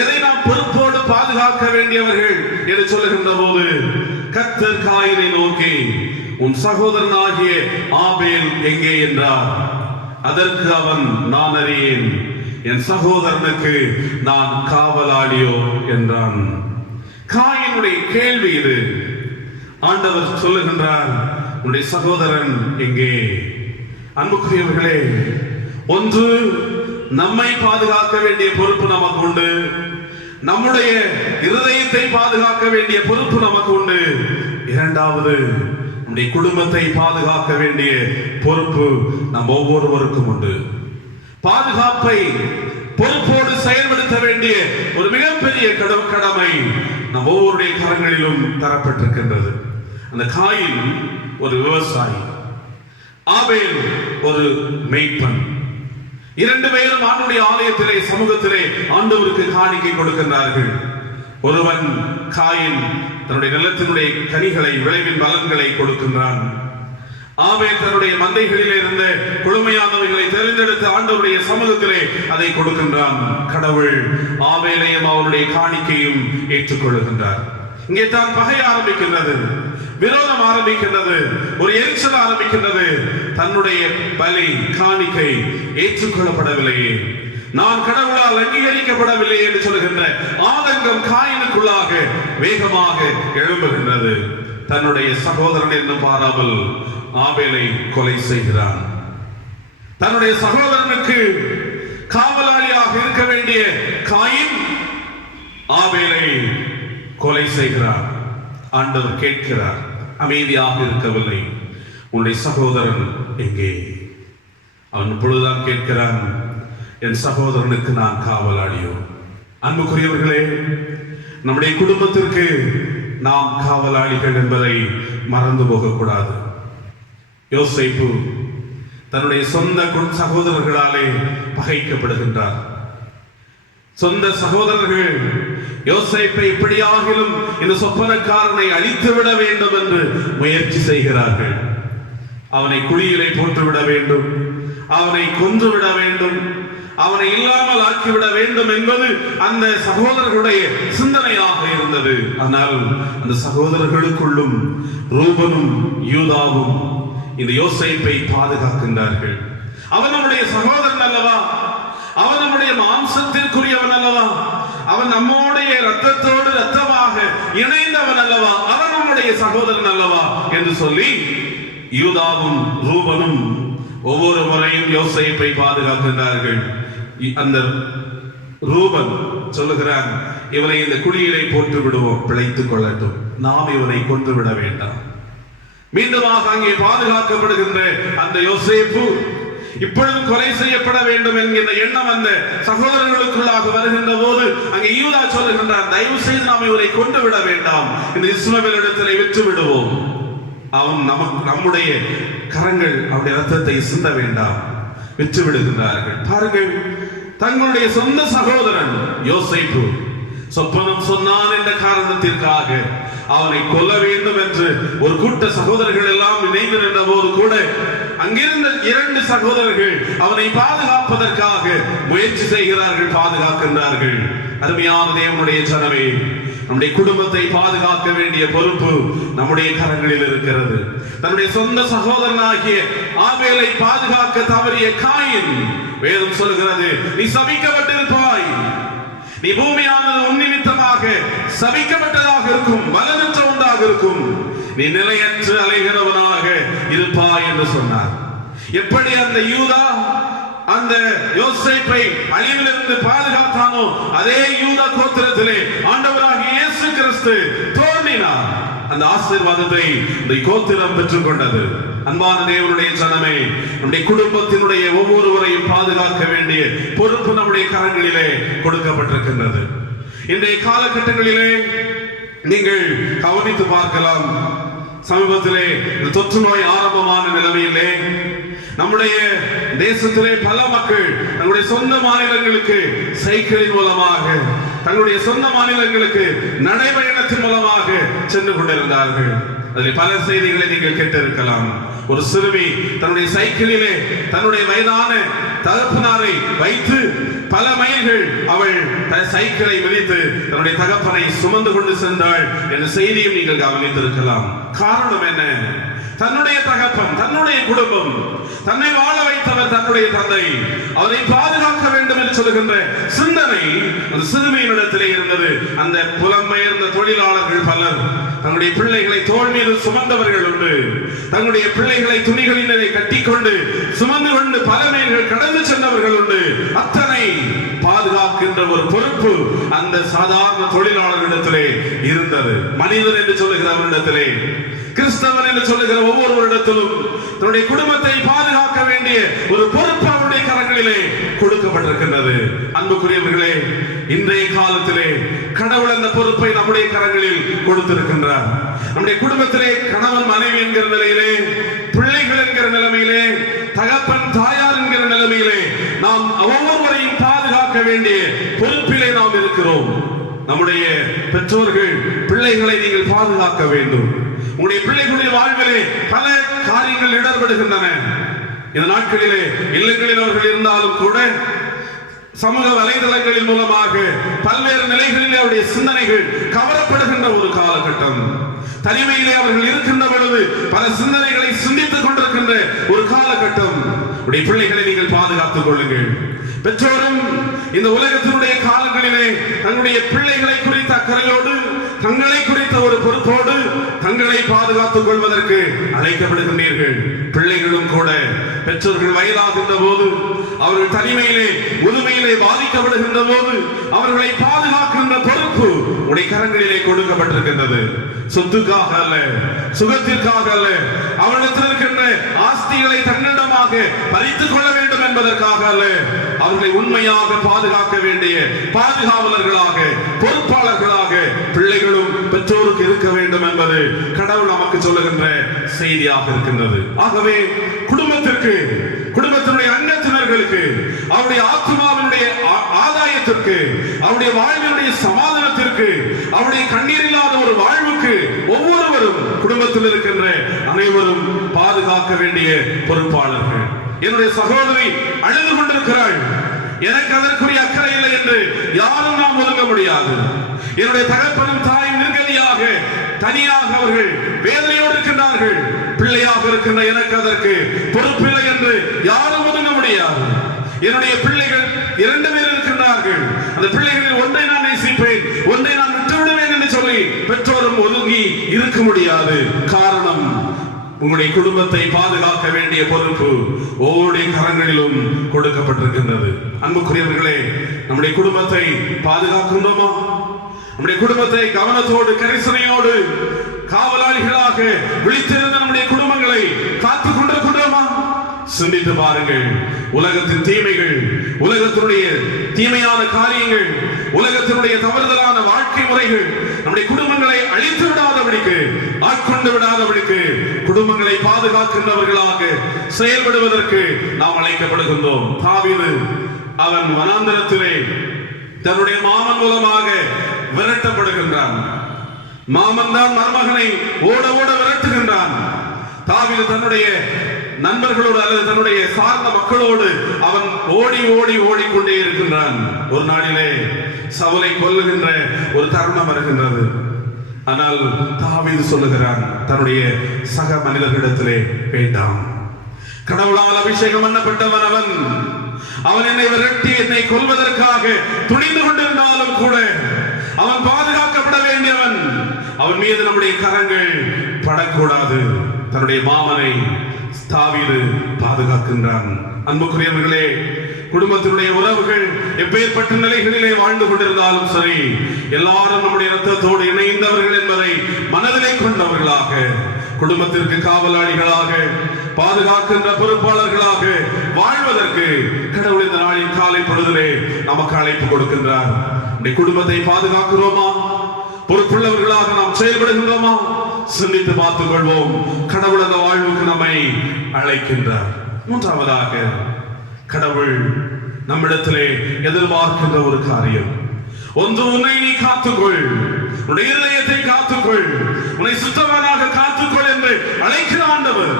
எதை நாம் பொறுப்போடு பாதுகாக்க வேண்டியவர்கள் என்று சொல்லுகின்ற போது, கர்த்தர் காயினை நோக்கி, உன் சகோதரனாகிய ஆபேல் எங்கே என்றார். அதற்கு அவன், நான் அறியேன், என் சகோதரனுக்கு நான் காவலாளியோ என்றான். காயினுடைய கேள்வி இது. ஆண்டவர் சொல்லுகின்றார், உன்னுடைய சகோதரன் எங்கே? அன்புக்குரியவர்களே, ஒன்று, நம்மை பாதுகாக்க வேண்டிய பொறுப்பு நமக்கு உண்டு. நம்முடைய இருதயத்தை பாதுகாக்க வேண்டிய பொறுப்பு நமக்கு உண்டு. இரண்டாவது, நம்முடைய குடும்பத்தை பாதுகாக்க வேண்டிய பொறுப்பு நம் ஒவ்வொருவருக்கும் உண்டு. பாதுகாப்பை பொறுப்போடு செயல்படுத்த வேண்டிய ஒரு மிகப்பெரிய கடமை நம் ஒவ்வொருடைய கரங்களிலும் தரப்பட்டிருக்கின்றது. அந்த காயின் ஒரு விவசாயி. ஆபேல் ஒரு மேய்ப்பன். இரண்டு பேரும் ஆண்டுடைய ஆலயத்திலே சமூகத்திலே ஆண்டவருக்கு காணிக்கை கொடுக்கின்றார்கள். ஒருவன் காயின் தன்னுடைய நிலத்தினுடைய கனிகளை விளைவின் பலன்களை கொடுக்கின்றான். ஆபேல் தன்னுடைய மந்தைகளில் இருந்த கொழுமையானவைகளை தேர்ந்தெடுத்து ஆண்டவருடைய சமூகத்திலே அதை கொடுக்கின்றான். கடவுள் ஆபேலையும் அவருடைய காணிக்கையும் ஏற்றுக்கொள்கின்றார். இங்கே தான் பகை ஆரம்பிக்கின்றது, விரோதம் ஆரம்பிக்கின்றது, ஒரு எரிச்சல் ஆரம்பிக்கின்றது. தன்னுடைய பலி காணிக்கை ஏற்றுக்கொள்ளப்படவில்லையே, நான் கடவுளால் அங்கீகரிக்கப்படவில்லை என்று சொல்கின்ற ஆதங்கம் காயினுக்குள்ளாக வேகமாக எழும்புகின்றது. தன்னுடைய சகோதரன் என்று பாராமல் ஆபேலை கொலை செய்கிறான். தன்னுடைய சகோதரனுக்கு காவலாளியாக இருக்க வேண்டிய காயின் ஆபேலை கொலை செய்கிறார். ஆண்டவர் கேட்கிறார், அமைதியாக இருக்கவில்லை. உன்னுடைய சகோதரன் எங்கே? அவன் இப்பொழுதுதான் கேட்கிறான், என் சகோதரனுக்கு நான் காவலாளியோ? அன்புக்குரியவர்களே, நம்முடைய குடும்பத்திற்கு நாம் காவலாளிகள் என்பதை மறந்து போகக்கூடாது. யோசேப்பு தன்னுடைய சொந்த சகோதரர்களாலே பகைக்கப்படுகின்றார். சொந்த சகோதரர்கள் யோசேப்பை எப்படியாகிலும் இந்த சொப்பனக்காரனை அழித்துவிட வேண்டும் என்று முயற்சி செய்கிறார்கள். அவனை குழியிலே போட்டுவிட வேண்டும், அவனை கொன்றுவிட வேண்டும், அவனை இல்லாமல் ஆக்கிவிட வேண்டும் என்பது அந்த சகோதரர்களுடைய சிந்தனையாக இருந்தது. ஆனால் அந்த சகோதரர்களுக்குள்ளும் ரூபனும் யூதாவும் இந்த யோசேப்பை பாதுகாக்கின்றார்கள். அவன் நம்முடைய சகோதரன் அல்லவா, அவன் நம்முடைய மாம்சத்திற்குரியவன் அல்லவா, அவன் நம்முடைய ரத்தத்தோடு ரத்தமாக இணைந்தவன் அல்லவா, அவன் நம்முடைய சகோதரன் அல்லவா என்று சொல்லி யூதாவும் ரூபனும் ஒவ்வொரு முறையும் யோசேப்பை பாதுகாக்கின்றார்கள். அந்த ரூபன் சொல்லுகிறான், இவனை இந்த குழியிலே போட்டு விடுவோம், பிழைத்துக் கொள்ளட்டும், நாம் இவனை கொன்று விட வேண்டாம். மீண்டுமாக அங்கே பாதுகாக்கப்படுகின்ற அந்த யோசேப்பு இப்பொழுதும் கொலை செய்யப்பட வேண்டும் என்கின்ற எண்ணம் அந்த சகோதரர்களுக்குள்ளாக வருகின்ற போது அங்கே யூதா சொல்லுகின்றார், தயவு செய்து நாம் இவரை கொண்டு விட வேண்டாம், இந்த இஸ்மவேலிடத்திலே விற்று விடுவோம், அவன் நம்முடைய கரங்கள் அவருடைய ரத்தத்தை சிந்த வேண்டாம், விற்று விடுகின்றார்கள். பாருங்கள், தங்களுடைய சொந்த சகோதரன் யோசேப்பு சொப்பனம் சொன்னான் என்ற காரணத்திற்காக அவனை கொல்ல வேண்டும் என்று ஒரு கூட்ட சகோதரர்கள் எல்லாம் இணைந்து நின்ற போது கூட அங்கிருந்த இரண்டு சகோதரர்கள் அவனை பாதுகாப்பதற்காக முயற்சி செய்கிறார்கள், பாதுகாக்கின்றார்கள். அருமையான தேவனுடைய ஜனமே, நம்முடைய குடும்பத்தை பாதுகாக்க வேண்டிய பொறுப்பு நம்முடைய கரங்களில் இருக்கிறது. தன்னுடைய சொந்த சகோதரனாகிய ஆபேலை பாதுகாக்க தவறிய காயின் வேதம் சொல்கிறது, நீ சபிக்கப்பட்டிருப்பாய், நீ பூமியானது உன் நிமித்தமாக சபிக்கப்பட்டதாக இருக்கும், பலனற்ற ஒன்றாக இருக்கும், நீ நிலையற்று அலைகிறவனாக இருப்பாய் என்று சொன்னார். எப்படி அந்த யூதா அந்த யோசேப்பை அழிவிலிருந்து பாதுகாத்தானோ, அதே யூதா கோத்திரத்திலே ஆண்டவராகிய இயேசு கிறிஸ்து தோன்றினார். அந்த ஆசீர்வாதத்தை இந்த கோத்திரம் பெற்றுக் கொண்டது. அன்பான தேவனுடைய ஜனமே, நம்முடைய குடும்பத்தினுடைய ஒவ்வொருவரையும் பாதுகாக்க வேண்டிய பொறுப்பு நம்முடைய கரங்களிலே கொடுக்கப்பட்டிருக்கின்றது. இன்றைய காலகட்டங்களிலே நீங்கள் கவனித்து பார்க்கலாம். சமீபத்திலே தொற்று நோய் ஆரம்பமான நிலைமையிலே நம்முடைய தேசத்திலே பல மக்கள் தங்களுடைய சொந்த மாநிலங்களுக்கு சைக்கிளின் மூலமாக, தங்களுடைய சொந்த மாநிலங்களுக்கு நடைபயணத்தின் மூலமாக சென்று கொண்டிருந்தார்கள். அதில் பல செய்திகளை நீங்கள் கேட்டிருக்கலாம். ஒரு சிறுமி தன்னுடைய சைக்கிளிலே தன்னுடைய வயதான தகப்பனாரை வைத்து பல மைல்கள் அவள் சைக்கிளை மிதித்து தன்னுடைய தகப்பனை சுமந்து கொண்டு சென்றாள் என்ற செய்தியும் நீங்கள் கவனித்திருக்கலாம். காரணம் என்ன? தன்னுடைய தகப்பன், தன்னுடைய குடும்பம், தன்னை வாழ வைத்தவர் தன்னுடைய தந்தை, அவரை பாதுகாக்க வேண்டும் என்று சொல்லுகின்ற சிந்தனை அந்த சிறுமியினிடத்திலே இருந்தது. அந்த புலம்பெயர்ந்த தொழிலாளர்கள் பலர் தங்களுடைய பிள்ளைகளை தோள் மீது சுமந்தவர்கள் உண்டு. தங்களுடைய பிள்ளைகளை துணிகளிலே கட்டிக்கொண்டு சுமந்து கொண்டு பல மைல்கள் கடந்து சென்றவர்கள் உண்டு. அத்தனை பாதுகாக்கின்ற ஒரு பொறுப்பு அந்த சாதாரண தொழிலாளர்களிடத்திலே இருந்தது. மனிதன் என்று சொல்லுகிறவரிடத்திலே, கிறிஸ்தவன் என்று சொல்லுகிற ஒவ்வொருவரிடத்திலும் தன்னுடைய குடும்பத்தை பாதுகாக்க வேண்டிய ஒரு பொறுப்பு அவருடைய கரங்களிலே கொடுக்கப்பட்டிருக்கின்றது. அன்புக்குரியவர்களே, இன்றைய காலத்திலே கடவுள் அந்த பொறுப்பை நம்முடைய கரங்களில் கொடுத்திருக்கின்றார். நம்முடைய குடும்பத்திலே கணவன் மனைவி என்கிற நிலையிலே, பிள்ளைகள் என்கிற நிலைமை நிலைமையிலே, தகப்பன் தாயார் என்கிற நிலைமையிலே நாம் ஒவ்வொருவரையும் பாதுகாக்க வேண்டிய பொறுப்பிலே நாம் இருக்கிறோம். நம்முடைய பெற்றோர்கள் பிள்ளைகளை நீங்கள் பாதுகாக்க வேண்டும். உங்களுடைய பிள்ளைகளுடைய வாழ்விலே பல காரியங்கள் இடர்படுகின்றன. இந்த நாட்களிலே இல்லங்களில் அவர்கள் இருந்தாலும் கூட சமூக வலைதளங்களின் மூலமாக பல்வேறு நிலைகளிலே அவருடைய சிந்தனைகள் கவரப்படுகின்ற ஒரு காலகட்டம். தனிமையிலே அவர்கள் இருக்கின்ற பொழுது பல சிந்தனைகளை சிந்தித்துக் கொண்டிருக்கின்ற ஒரு காலகட்டம். உடைய பிள்ளைகளை நீங்கள் பாதுகாத்துக் கொள்ளுங்கள். பெற்றோரும் இந்த உலகத்தினுடைய காலங்களிலே தங்களுடைய பிள்ளைகளை குறித்த அக்கறையோடு, தங்களை குறித்த ஒரு பொறுப்போடு தங்களை பாதுகாத்துக் கொள்வதற்கு அழைக்கப்படுகின்றீர்கள். பிள்ளைகளும் கூட பெற்றோர்கள் வயதாகின்ற போது, அவர்கள் தனிமையிலே முதுமையிலே பாதிக்கப்படுகின்ற போது அவர்களை பாதுகாக்கின்ற பொறுப்பு உடைய கரங்களிலே கொடுக்கப்பட்டிருக்கின்றது. சொத்துக்காக அல்ல, சுகத்திற்காக அல்ல, அவரிடத்தில் இருக்கின்ற ஆஸ்திகளை தன்னிடமாக பறித்துக் கொள்ள வேண்டும் என்பதற்காக அல்ல, அவர்களை உண்மையாக பாதுகாக்க வேண்டிய பாதுகாவலர்களாக, பொறுப்பாளர்களாக பிள்ளைகளும் பெற்றோருக்கு இருக்க வேண்டும் என்பது கடவுள் நமக்கு சொல்லுகின்ற செய்தியாக இருக்கின்றது. ஆகவே குடும்பத்திற்கு, குடும்பத்தினுடைய அங்கத்தினர்களுக்கு, அவருடைய ஆத்மாவினுடைய ஆதாயத்திற்கு, அவருடைய வாழ்வினுடைய சமாதானத்திற்கு, அவருடைய கண்ணீர் இல்லாத ஒரு வாழ்வுக்கு ஒவ்வொருவரும் குடும்பத்தில் இருக்கின்ற அனைவரும் பாதுகாக்க வேண்டிய பொறுப்பாளர்கள். என்னுடைய சகோதரி அழுது கொண்டிருக்கிறாள், எனக்கு அதற்குரிய அக்கறை இல்லை என்று யாரும் நாம் ஒதுங்க முடியாது. என்னுடைய தகப்பனும் தாயும் நிர்கதியாக தனியாக அவர்கள் வேதனையோடு இருக்கின்றார்கள். பிள்ளையாக இருக்கின்ற எனக்கு அதற்கு பொறுப்பில்லை என்று யாரும் ஒதுங்க முடியாது. என்னுடைய பிள்ளைகள் 2 பேர் இருக்கின்றார்கள். அந்த பிள்ளைகளில் ஒன்றை நான் நேசிப்பேன், ஒன்றை நான் விட்டுவிடுவேன் என்று சொல்லி பெற்றோரும் ஒதுங்கி இருக்க முடியாது. காரணம், உங்களுடைய குடும்பத்தை பாதுகாக்க வேண்டிய பொறுப்பு ஒவ்வொருடைய கரங்களிலும் கொடுக்கப்பட்டிருக்கின்றது. அன்புக்குரியவர்களே, நம்முடைய குடும்பத்தை பாதுகாக்கின்றோமா? நம்முடைய குடும்பத்தை கவனத்தோடு, கரிசனையோடு, காவலாளிகளாக விழித்திருந்த நம்முடைய குடும்பங்களை காத்துக் கொண்டிருக்கின்றோமா? சிந்தித்து பாருங்கள். உலகத்தின் தீமைகள், உலகத்தினுடைய தீமையான காரியங்கள், உலகத்தினுடைய தவறுதலான வாழ்க்கை முறைகள் நம்முடைய குடும்பங்களை அழித்து விடாதபடிக்கு, ஆட்கொண்டு விடாதபடிக்கு குடும்பங்களை பாதுகாக்கின்றவர்களாக செயல்படுவதற்கு நாம் அழைக்கப்படுகின்றோம். தாவீது அவன் வனாந்தரத்திலே தன்னுடைய மாமன் மூலமாக விரட்டப்படுகின்றான். மாமன் தான் மருமகனை ஓட ஓட விரட்டுகின்றான். தாவீது தன்னுடைய நண்பர்களோடு அல்லது தன்னுடைய சார்ந்த மக்களோடு அவன் ஓடி ஓடி ஓடிக்கொண்டே இருக்கின்றான். ஒரு நாளிலே சவுலை கொல்லுகின்ற ஒரு தருணம் வருகின்றது. ஆனால் தாவீது சொல்லுகிறான் தன்னுடைய சக மனிதர்களிடத்திலே, வேண்டாம், கடவுளால் அபிஷேகம் பண்ணப்பட்டவன் அவன், அவன் என்னை விரட்டி என்னை கொல்வதற்காக துணிந்து கொண்டிருந்தாலும் கூட அவன் பாதுகாக்கப்பட வேண்டியவன், அவன் மீது நம்முடைய கரங்கள் படக்கூடாது. தன்னுடைய மாமனை தாவீது பாதுகாக்கின்றான். அன்புக்குரியவர்களே, குடும்பத்தினுடைய உறவுகள் எப்பேற்பட்ட நிலைகளிலே வாழ்ந்து கொண்டிருந்தாலும் சரி, எல்லாரும் நம்முடைய இரத்தத்தோடு இணைந்தவர்கள் என்பதை மனதிலே கொண்டவர்களாக, குடும்பத்திற்கு காவலாளிகளாக, பாதுகாக்கின்ற பொறுப்பாளர்களாக வாழ்வதற்கு கடவுள் இந்த நாளின் காலை பொழுதிலே நமக்கு அழைப்பு கொடுக்கின்றார். குடும்பத்தை பாதுகாக்கிறோமா? பொறுப்புள்ளவர்களாக நாம் செயல்படுகின்றோமா? சிந்தித்து பார்த்துக் கொள்வோம். கடவுள் அந்த வாழ்வுக்கு நம்மை அழைக்கின்றார். மூன்றாவதாக, கடவுள் நம்மிடத்திலே எதிர்பார்க்கின்ற ஒரு காரியம், ஒன்று, உன்னை நீ காத்துக்கொள், உன்னுடைய இதயத்தை காத்துக்கொள், உன்னை சுத்தமானாக காத்துக்கொள் என்று அழைக்கிற ஆண்டவர்.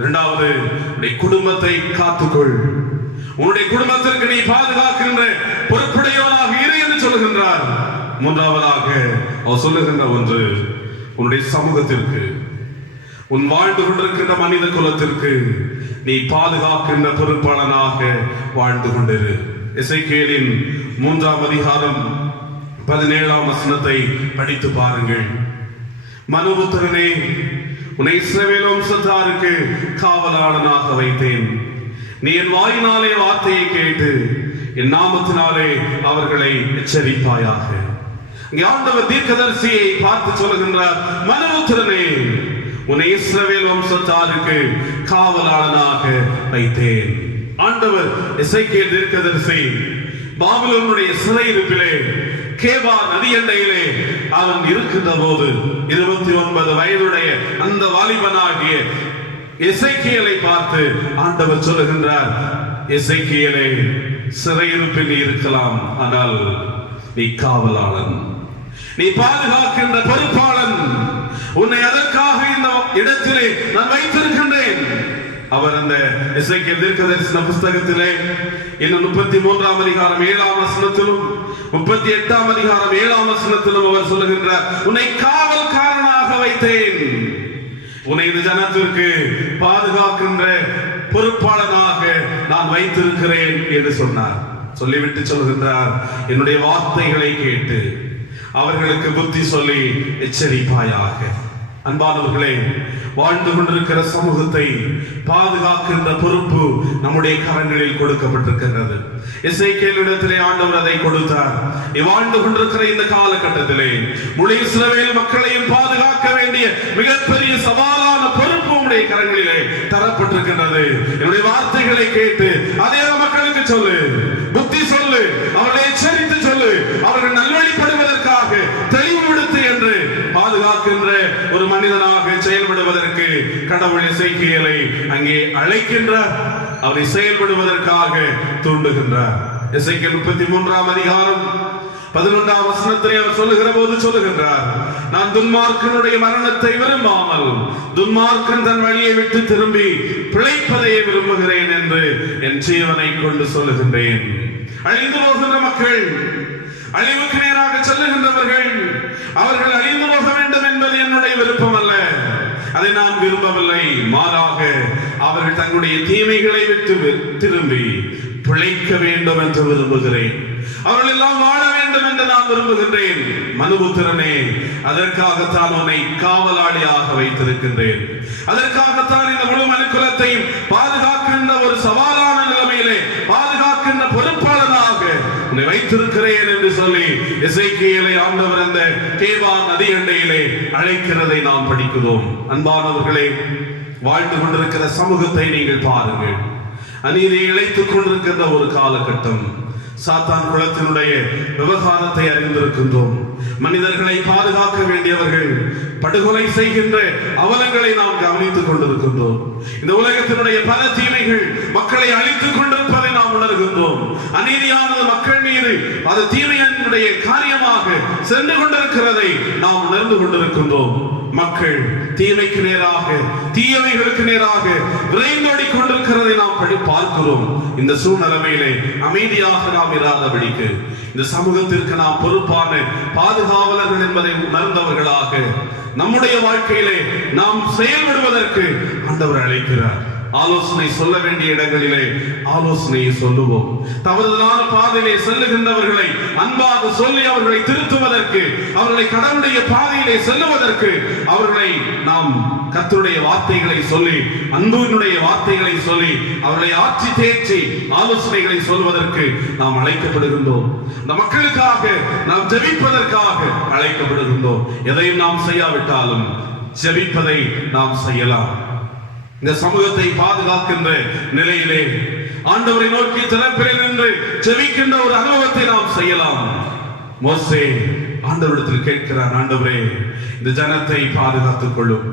இரண்டாவது, உன்னுடைய குடும்பத்தை காத்துக்கொள், உன்னுடைய குடும்பத்திற்கு நீ பாதுகாக்கின்ற பொறுப்புடையவனாக இரு என்று சொல்லுகின்றார். மூன்றாவதாக அவர் சொல்லுகின்ற ஒன்று, உன்னுடைய சமூகத்திற்கு, உன் வாழ்ந்து கொண்டிருக்கின்ற மனித குலத்திற்கு நீ பாதுகாக்கின்ற பொறுப்பாளனாக வாழ்ந்து கொண்டிரு. எசேக்கியேலின் 3ஆம் அதிகாரம் 17ஆம் வசனத்தை படித்து பாருங்கள். மனுபுத்திரனே, உன்னை இஸ்ரவேல் வம்சத்தாருக்கு காவலாளனாக வைத்தேன். நீ என் வாயினாலே வார்த்தையை கேட்டு என் நாமத்தினாலே அவர்களை எச்சரிப்பாயாக. இங்கே ஆண்டவர் தீர்க்கதரிசியை பார்த்து சொல்லுகின்றார், மனுபுத்திரனே, உன்னை இஸ்ரவேல் வம்சத்தாருக்கு காவலாளனாக வைத்தேன். ஆண்டவர் எசேக்கியேல் தீர்க்கதரிசி பாபிலோனுடைய சிறையிருப்பிலே கேபா நதியண்டையிலே அவன் இருக்கின்ற போது 29 வயதுடைய அந்த வாலிபனாகிய எசேக்கியேலை பார்த்து ஆண்டவர் சொல்லுகின்றார், எசேக்கியேலே, சிறையிருப்பில் இருக்கலாம், ஆனால் நீ காவலாளன், நீ பாதுகாக்கின்ற பொறுப்பாளன், உன்னை அதற்காக இந்த இடத்திலே நான் வைத்திருக்கின்றேன். அவர் அந்த எசேக்கியேல் தீர்க்கதரிசன புஸ்தகத்திலே இன்னும் 33ஆம் அதிகாரம் 7ஆம் வசனத்திலும் 38ஆம் அதிகாரம் 7ஆம் வசனத்திலும் அவர் சொல்லுகின்றார், உன்னை காவல்காரனாக வைத்தேன், உன்னை இந்த ஜனத்திற்கு பாதுகாக்கின்ற பொறுப்பாளனாக நான் வைத்திருக்கிறேன் என்று சொன்னார். சொல்லிவிட்டு சொல்கின்றார், என்னுடைய வார்த்தைகளை கேட்டு அவர்களுக்கு புத்தி சொல்லி எச்சரிப்பாயாக. அன்பானவர்களே, வாழ்ந்து கொண்டிருக்கிற சமூகத்தை பாதுகாக்கின்ற பொறுப்பு நம்முடைய கரங்களில் கொடுக்கப்பட்டிருக்கின்றது. எசேக்கியேலிடத்திலே ஆண்டவர் அதை கொடுத்தார். வாழ்ந்து கொண்டிருக்கிற இந்த காலகட்டத்திலே முழு இஸ்ரவேல் மக்களையும் பாதுகாக்க வேண்டிய மிகப்பெரிய சவாலான பொறுப்பு உடைய கரங்களிலே தரப்பட்டிருக்கின்றது. என்னுடைய வார்த்தைகளை கேட்டு அதே மக்களுக்கு சொல்லு, புத்தி சொல்லு, அவர்களை எச்சரித்து சொல்லு, அவர்கள் நல்வழிப்படுவதற்காக தெளிவுபடுத்து என்று பாதுகாக்கின்ற ஒரு மனிதனாக செயல்படுவதற்கு கடவுள் எசேக்கியேலை அங்கே அழைக்கின்றார், அவரை செயல்படுவதற்காக தூண்டுகின்றார். எசேக்கியேல் 33ஆம் அதிகாரம் 11ஆம் வசனத்திலே அவர் சொல்லுகிற போது சொல்லுகின்றார், நான் துன்மார்க்கனுடைய மரணத்தை விரும்பாமல் துன்மார்க்கன் தன் வழியை விட்டு திரும்பி பிழைப்பதையே விரும்புகிறேன் என்று என் ஜீவனை கொண்டு சொல்லுகின்றேன். அழிந்து போகின்ற மக்கள், அழிவுக்கு நேராக செல்லுகின்றவர்கள், அவர்கள் அழிந்து போக வேண்டும் என்பது என்னுடைய விருப்பம் அல்ல, அதை நான் விரும்பவில்லை. மாறாக அவர்கள் தங்களுடைய தீமைகளை விட்டு திரும்பி பிழைக்க வேண்டும் என்று விரும்புகிறேன். அவர்கள் எல்லாம் வாழ வேண்டும் என்று நான் விரும்புகின்றேன். மனுபுத்திரனே, அதற்காகத்தான் உன்னை காவலாளியாக வைத்திருக்கின்றேன். அதற்காகத்தான் இந்த முழு மனுக்குலத்தையும் பாதுகாக்கின்ற ஒரு சவாலான நிலைமையிலே பாதுகாக்கின்ற பொறுப்பாளனாக உன்னை வைத்திருக்கிறேன் என்று சொல்லி எசேக்கியேலை ஆண்டவர் அந்த கேபார் நதி அண்டையிலே அழைக்கிறதை நாம் படிக்கிறோம். அன்பானவர்களே, வாழ்ந்து கொண்டிருக்கிற சமூகத்தை நீங்கள் பாருங்கள். அநீதியை இழைத்துக் கொண்டிருக்கின்ற ஒரு காலகட்டம். சாத்தான் குலத்தினுடைய விவகாரத்தை அறிந்திருக்கின்றோம். மனிதர்களை பாதுகாக்க வேண்டியவர்கள் படுகொலை செய்கின்ற அவலங்களை நாம் கவனித்துக் கொண்டிருக்கின்றோம். இந்த உலகத்தினுடைய பல தீமைகள் மக்களை அழித்துக் கொண்டிருப்பதை நாம் உணர்கின்றோம். அநீதியானது மக்கள் மீது அது தீமையினுடைய காரியமாக சென்று கொண்டிருக்கிறதை நாம் உணர்ந்து கொண்டிருக்கின்றோம். மக்கள் தீமைக்கு நேராக, தீயவைகளுக்கு நேராக விரைந்தோடி கொண்டிருக்கிறதை நாம் பார்க்கிறோம். இந்த சூழ்நிலையிலே அமைதியாக நாம் இராதபடிக்கு இந்த சமூகத்திற்கு நாம் பொறுப்பான பாதுகாவலர்கள் என்பதை உணர்ந்தவர்களாக நம்முடைய வாழ்க்கையிலே நாம் செயல்படுவதற்கு ஆண்டவர் அழைக்கிறார். ஆலோசனை சொல்ல வேண்டிய இடங்களிலே ஆலோசனையை சொல்லுவோம். தவறுதலான பாதையிலே செல்லுகின்றவர்களை அன்பாக சொல்லி அவர்களை திருத்துவதற்கு, அவர்களை கடவுளுடைய பாதையிலே செல்லுவதற்கு அவர்களை நாம் கர்த்தருடைய வார்த்தைகளை சொல்லி, அன்பினுடைய வார்த்தைகளை சொல்லி அவர்களை ஆட்சி தேர்ச்சி ஆலோசனைகளை சொல்வதற்கு நாம் அழைக்கப்படுகின்றோம். இந்த மக்களுக்காக நாம் ஜெபிப்பதற்காக அழைக்கப்படுகின்றோம். எதையும் நாம் செய்யாவிட்டாலும் ஜெபிப்பதை நாம் செய்யலாம். இந்த சமூகத்தை பாதுகாக்கின்ற நிலையிலே ஆண்டவரை நோக்கி திறப்பிலே நின்று ஜெபிக்கின்ற ஒரு அனுபவத்தை நாம் செய்யலாம். மோசே ஆண்டவரிடத்தில் கேட்கிறார், ஆண்டவரே, இந்த ஜனத்தை பாதுகாத்துக் கொள்ளும்,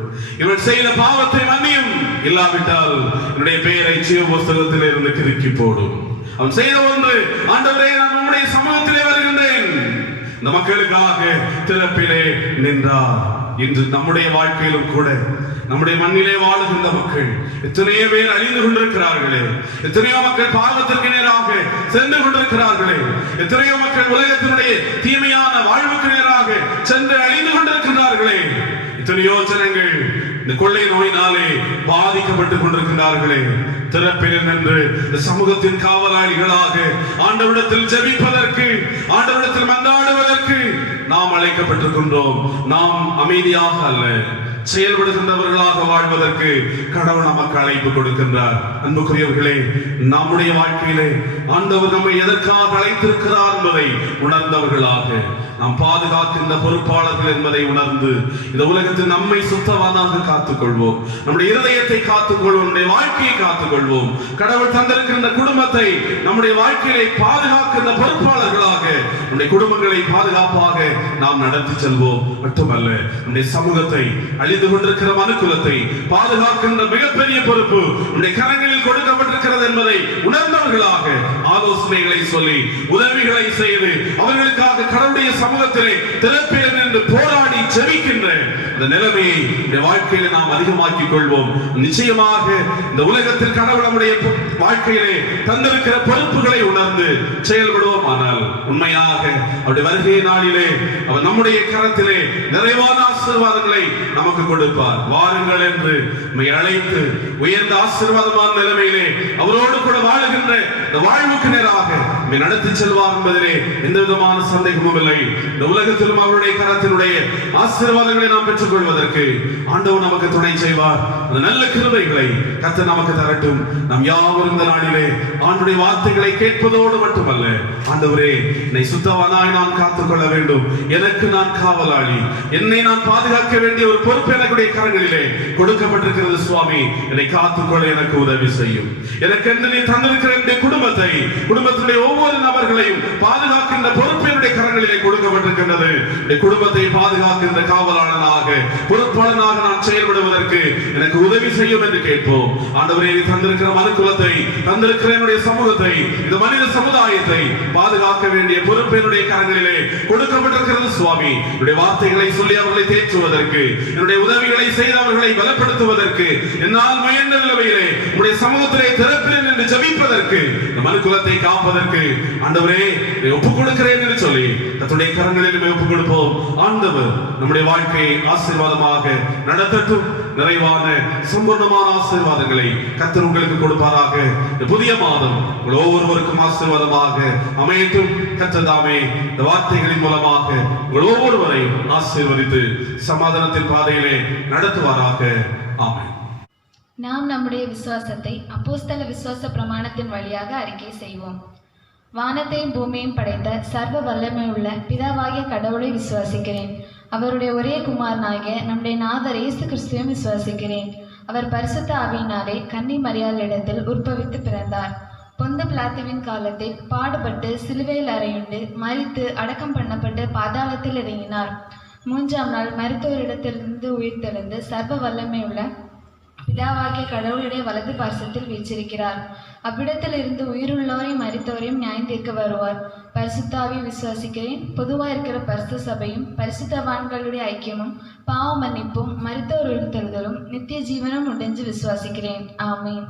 இவன் செய்த பாவத்தை மன்னியும், இல்லாவிட்டால் என்னுடைய பெயரை ஜீவ புஸ்தகத்திலே இருந்து கிறுக்கி போடும். அவன் செய்த ஒன்று, ஆண்டவரே, நான் உம்முடைய சமூகத்திலே வருகின்றேன். இந்த மக்களுக்காக திறப்பிலே நின்றார். இன்று நம்முடைய வாழ்க்கையிலும் கூட நம்முடைய மண்ணிலே வாழுகின்ற மக்கள் எத்தனையோ பேர் அழிந்து கொண்டிருக்கிறார்களே, எத்தனையோ மக்கள் பாவத்திற்கு நேராக சென்று கொண்டிருக்கிறார்களே, எத்தனையோ மக்கள் உலகத்தினுடைய தீமையான வாழ்வுக்கு நேராக சென்று அழிந்து கொண்டிருக்கிறார்களே, எத்தனையோ ஜனங்கள் இந்த கொள்ளை நோயினாலே பாதிக்கப்பட்டுக் கொண்டிருக்கிறார்களே. திறப்பில் நின்று இந்த சமூகத்தின் காவலாளிகளாக ஆண்டவரிடத்தில் ஜெபிப்பதற்கு, ஆண்டவரிடத்தில் மன்றாடுவதற்கு நாம் அழைக்கப்பட்டிருக்கின்றோம். நாம் அமைதியாக அல்ல, செயல்படுகின்றவர்களாக வாழ்வதற்கு கடவுள் நமக்கு அழைப்பு கொடுக்கின்றார். அன்புக்குரியவர்களே, நம்முடைய வாழ்க்கையிலே ஆண்டவர் நம்மை எதற்காக அழைத்திருக்கிறார் என்பதை உணர்ந்தவர்களாக நாம் பாதுகாக்கின்ற பொறுப்பாளர்கள் என்பதை உணர்ந்து இந்த உலகத்தில் நம்மை சுத்தவானாக காத்துக்கொள்வோம், நம்முடைய இருதயத்தை காத்துக்கொள்வோம், நம்முடைய வாழ்க்கையை காத்துக்கொள்வோம். கடவுள் தந்திருக்கின்ற குடும்பத்தை நம்முடைய வாழ்க்கையை பாதுகாக்கின்ற பொறுப்பாளர்களாக நம்முடைய குடும்பங்களை பாதுகாப்பாக நாம் நடத்தி செல்வோம். மட்டுமல்ல, நம்முடைய சமூகத்தை அழிந்து கொண்டிருக்கிற மனுக்குலத்தை பாதுகாக்கின்ற மிகப்பெரிய பொறுப்பு உடைய கரங்களில் கொடுக்கப்பட்டிருக்கிறது என்பதை உணர்ந்தவர்களாக ஆலோசனைகளை சொல்லி உதவிகளை செய்து அவர்களுக்காக கடவுளுடைய சமூகத்திலே திறப்பேன் என்று போராடி ஜெபிக்கின்ற இந்த நிலைமையை இந்த வாழ்க்கையில நாம் அதிகமாக்கிக் கொள்வோம். நிச்சயமாக இந்த உலகத்தில் கடவுள் நம்முடைய வாழ்க்கையிலே தந்திருக்கிற பொறுப்புகளை உணர்ந்து செயல்படுவோம். ஆனால் உண்மையாக அவருடைய வருகை நாளிலே அவர் நம்முடைய கரத்திலே நிறைவான ஆசீர்வாதங்களை நமக்கு கொடுப்பார். வாருங்கள் என்று நம்மை அழைத்து உயர்ந்த ஆசீர்வாதமான நிலைமையிலே அவரோடு கூட வாழுகின்ற இந்த வாழ்வுக்கு நேராக நம்மை நடத்தி செல்வார் என்பதிலே எந்த விதமான சந்தேகமும் இல்லை. இந்த உலகத்திலும் அவருடைய கரத்தினுடைய ஆசீர்வாதங்களை நாம் பெற்றுக் கொள்வதற்கு ஆண்டவர் நமக்கு துணை செய்வார். அந்த நல்ல கிருபைகளை கர்த்தர் நமக்கு தரட்டும். நாம் யாவரும் இந்த நாளிலே ஆண்டுடைய வார்த்தைகளை கேட்பதோடு மட்டுமல்ல, ஆண்டவரே என்னை சுத்தவானாய் நான் காத்துக்கொள்ள வேண்டும், எனக்கு நான் காவலாளி, என்னை நான் பாதுகாக்க வேண்டிய ஒரு பொறுப்பு எனக்குடைய கரங்களிலே கொடுக்கப்பட்டிருக்கிறது சுவாமி, என்னை காத்துக்கொள்ள எனக்கு உதவி செய்யும். எனக்கு என்று நீ தந்திருக்கிற என்னுடைய குடும்பத்தை, குடும்பத்தினுடைய ஒவ்வொரு நபர்களையும் பாதுகாக்கின்ற பொறுப்பு என்னுடைய கரங்களிலே கொடுக்கப்பட்டிருக்கின்றது. என்னுடைய குடும்பத்தை பாதுகாக்கின்ற காவலாளனாக பொறுப்பாளனாக நான் செயல்படுவதற்கு எனக்கு உதவி செய்யும் என்று கேட்போம். ஆண்டவரே நீ தந்திருக்கிற மனுக்குலத்தை, தந்திருக்கிற என்னுடைய சமூகத்தை, இந்த மனித சமுதாயத்தை பாதுகாக்க வேண்டிய பொறுப்பு என்னுடைய கரங்களிலே கொடுக்கப்பட்டிருக்கிறது சுவாமி. என்னுடைய வார்த்தைகளை சொல்லி அவர்களை தேற்றுவதற்கு, என்னுடைய உதவிகளை செய்து அவர்களை பலப்படுத்துவதற்கு, என்னால் முயன்ற நிலைமையிலே உடைய சமூகத்திலே திறப்பில் என்று ஜெபிப்பதற்கு, இந்த மனுக்குலத்தை காப்பதற்கு ஆண்டவரே ஒப்புக் கொடுக்கிறேன் என்று சொல்லி தன்னுடைய கரங்களில் ஒப்புக் கொடுப்போம். ஆண்டவர் நம்முடைய வாழ்க்கையை ஆசீர்வாதமாக நடத்தட்டும். நிறைவான சம்பூர்ணமான ஆசீர்வாதங்களை கர்த்தர் உங்களுக்கு கொடுப்பாராக. இந்த புதிய மாதம் உங்கள் ஒவ்வொருவருக்கும் ஆசீர்வாதமாக அமையட்டும். கர்த்தர் தாமே இந்த வார்த்தைகளின் மூலமாக உங்கள் ஒவ்வொருவரையும் ஆசீர்வதித்து சமாதானத்தின் பாதையிலே நடத்துவாராக. ஆமென். நாம் நம்முடைய விசுவாசத்தை அப்போஸ்தல விசுவாச பிரமாணத்தின் வழியாக அறிக்கை செய்வோம். வானத்தையும் பூமியையும் படைத்த சர்வ வல்லமை உள்ள பிதாவாகிய கடவுளை விசுவாசிக்கிறேன். அவருடைய ஒரே குமாரனாகிய நம்முடைய நாதர் இயேசு கிறிஸ்துவையும் விசுவாசிக்கிறேன். அவர் பரிசுத்த ஆவியினாலே கன்னி மரியாளிடத்தில் உற்பவித்து பிறந்தார். பொந்து பிலாத்துவின் காலத்தில் பாடுபட்டு சிலுவையில் அறையுண்டு மரித்து அடக்கம் பண்ணப்பட்டு பாதாளத்தில் இறங்கினார். 3ஆம் நாள் மரித்தோரிடத்திலிருந்து உயிர்த்தெழுந்து சர்வ வல்லமை உள்ள பிதாவாகிய கடவுளுடைய வலது பார்சத்தில் வீற்றிருக்கிறார். அவ்விடத்தில் இருந்து உயிருள்ளவரையும் மரித்தவரையும் நியாயந்தீர்க்க வருவார். பரிசுத்தாவி விசுவாசிக்கிறேன். பொதுவாக இருக்கிற பரிசுத்த சபையும் பரிசுத்தவான்களுடைய ஐக்கியமும் பாவ மன்னிப்பும் மரித்தோர் உயிர்த்தெழுதலும் நித்திய ஜீவனும் உண்டென்று விசுவாசிக்கிறேன். ஆமென்.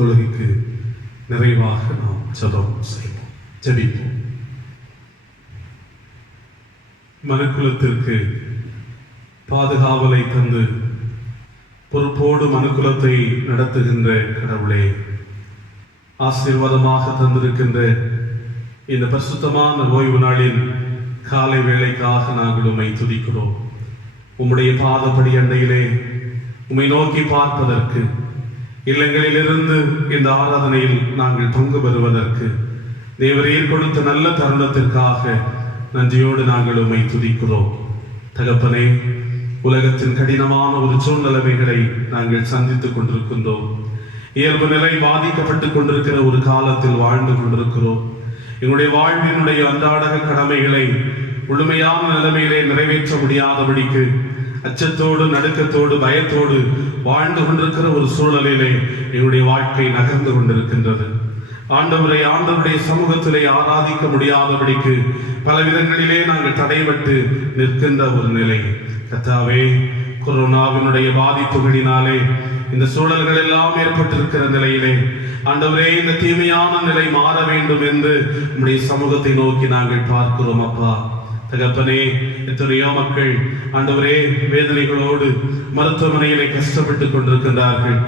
தொழுகைக்கு நிறைவாக நாம் ஜெபம் செய்வோம். ஜெபிப்போம். மனுக்குலத்திற்கு பாதுகாவலை தந்து பொறுப்போடு மனுக்குலத்தை நடத்துகின்ற கடவுளே, ஆசீர்வாதமாக தந்திருக்கின்ற இந்த பரிசுத்தமான ஓய்வு நாளின் காலை வேளைக்காக நாங்கள் உம்மை துதிக்கிறோம். உம்முடைய பாதப்படி அண்டையிலே உம்மை நோக்கி பார்ப்பதற்கு, இல்லங்களிலிருந்து இந்த ஆராதனையில் நாங்கள் பங்கு பெறுவதற்கு தேவரீர் கொடுத்த நல்ல தருணத்திற்காக நன்றியோடு நாங்கள் உம்மை துதிக்கிறோம். தகப்பனே, உலகத்தின் கடினமான ஒரு சூழ்நிலைமைகளை நாங்கள் சந்தித்துக் கொண்டிருக்கின்றோம். இயல்பு நிலை பாதிக்கப்பட்டுக் கொண்டிருக்கிற ஒரு காலத்தில் வாழ்ந்து கொண்டிருக்கிறோம். எங்களுடைய வாழ்வினுடைய அன்றாட கடமைகளை முழுமையான நிலைமையிலே நிறைவேற்ற முடியாதபடிக்கு அச்சத்தோடு, நடுக்கத்தோடு, பயத்தோடு வாழ்ந்து கொண்டிருக்கிற ஒரு சூழலிலே எங்களுடைய வாழ்க்கை நகர்ந்து கொண்டிருக்கின்றது. ஆண்டவருடைய சமூகத்திலே ஆராதிக்க முடியாதபடிக்கு பல விதங்களிலே நாங்கள் தடைபட்டு நிற்கின்ற ஒரு நிலை. கர்த்தாவே, கொரோனாவினுடைய பாதிப்புகளினாலே இந்த சூழல்கள் எல்லாம் ஏற்பட்டிருக்கிற நிலையிலே ஆண்டவரே, இந்த தீமையான நிலை மாற வேண்டும் என்று நம்முடைய சமூகத்தை நோக்கி நாங்கள் பார்க்கிறோம். அப்பா தகப்பனே, எத்தனையோ மக்கள் ஆண்டவரே வேதனைகளோடு மருத்துவமனையிலே கஷ்டப்பட்டுக் கொண்டிருக்கின்றார்கள்,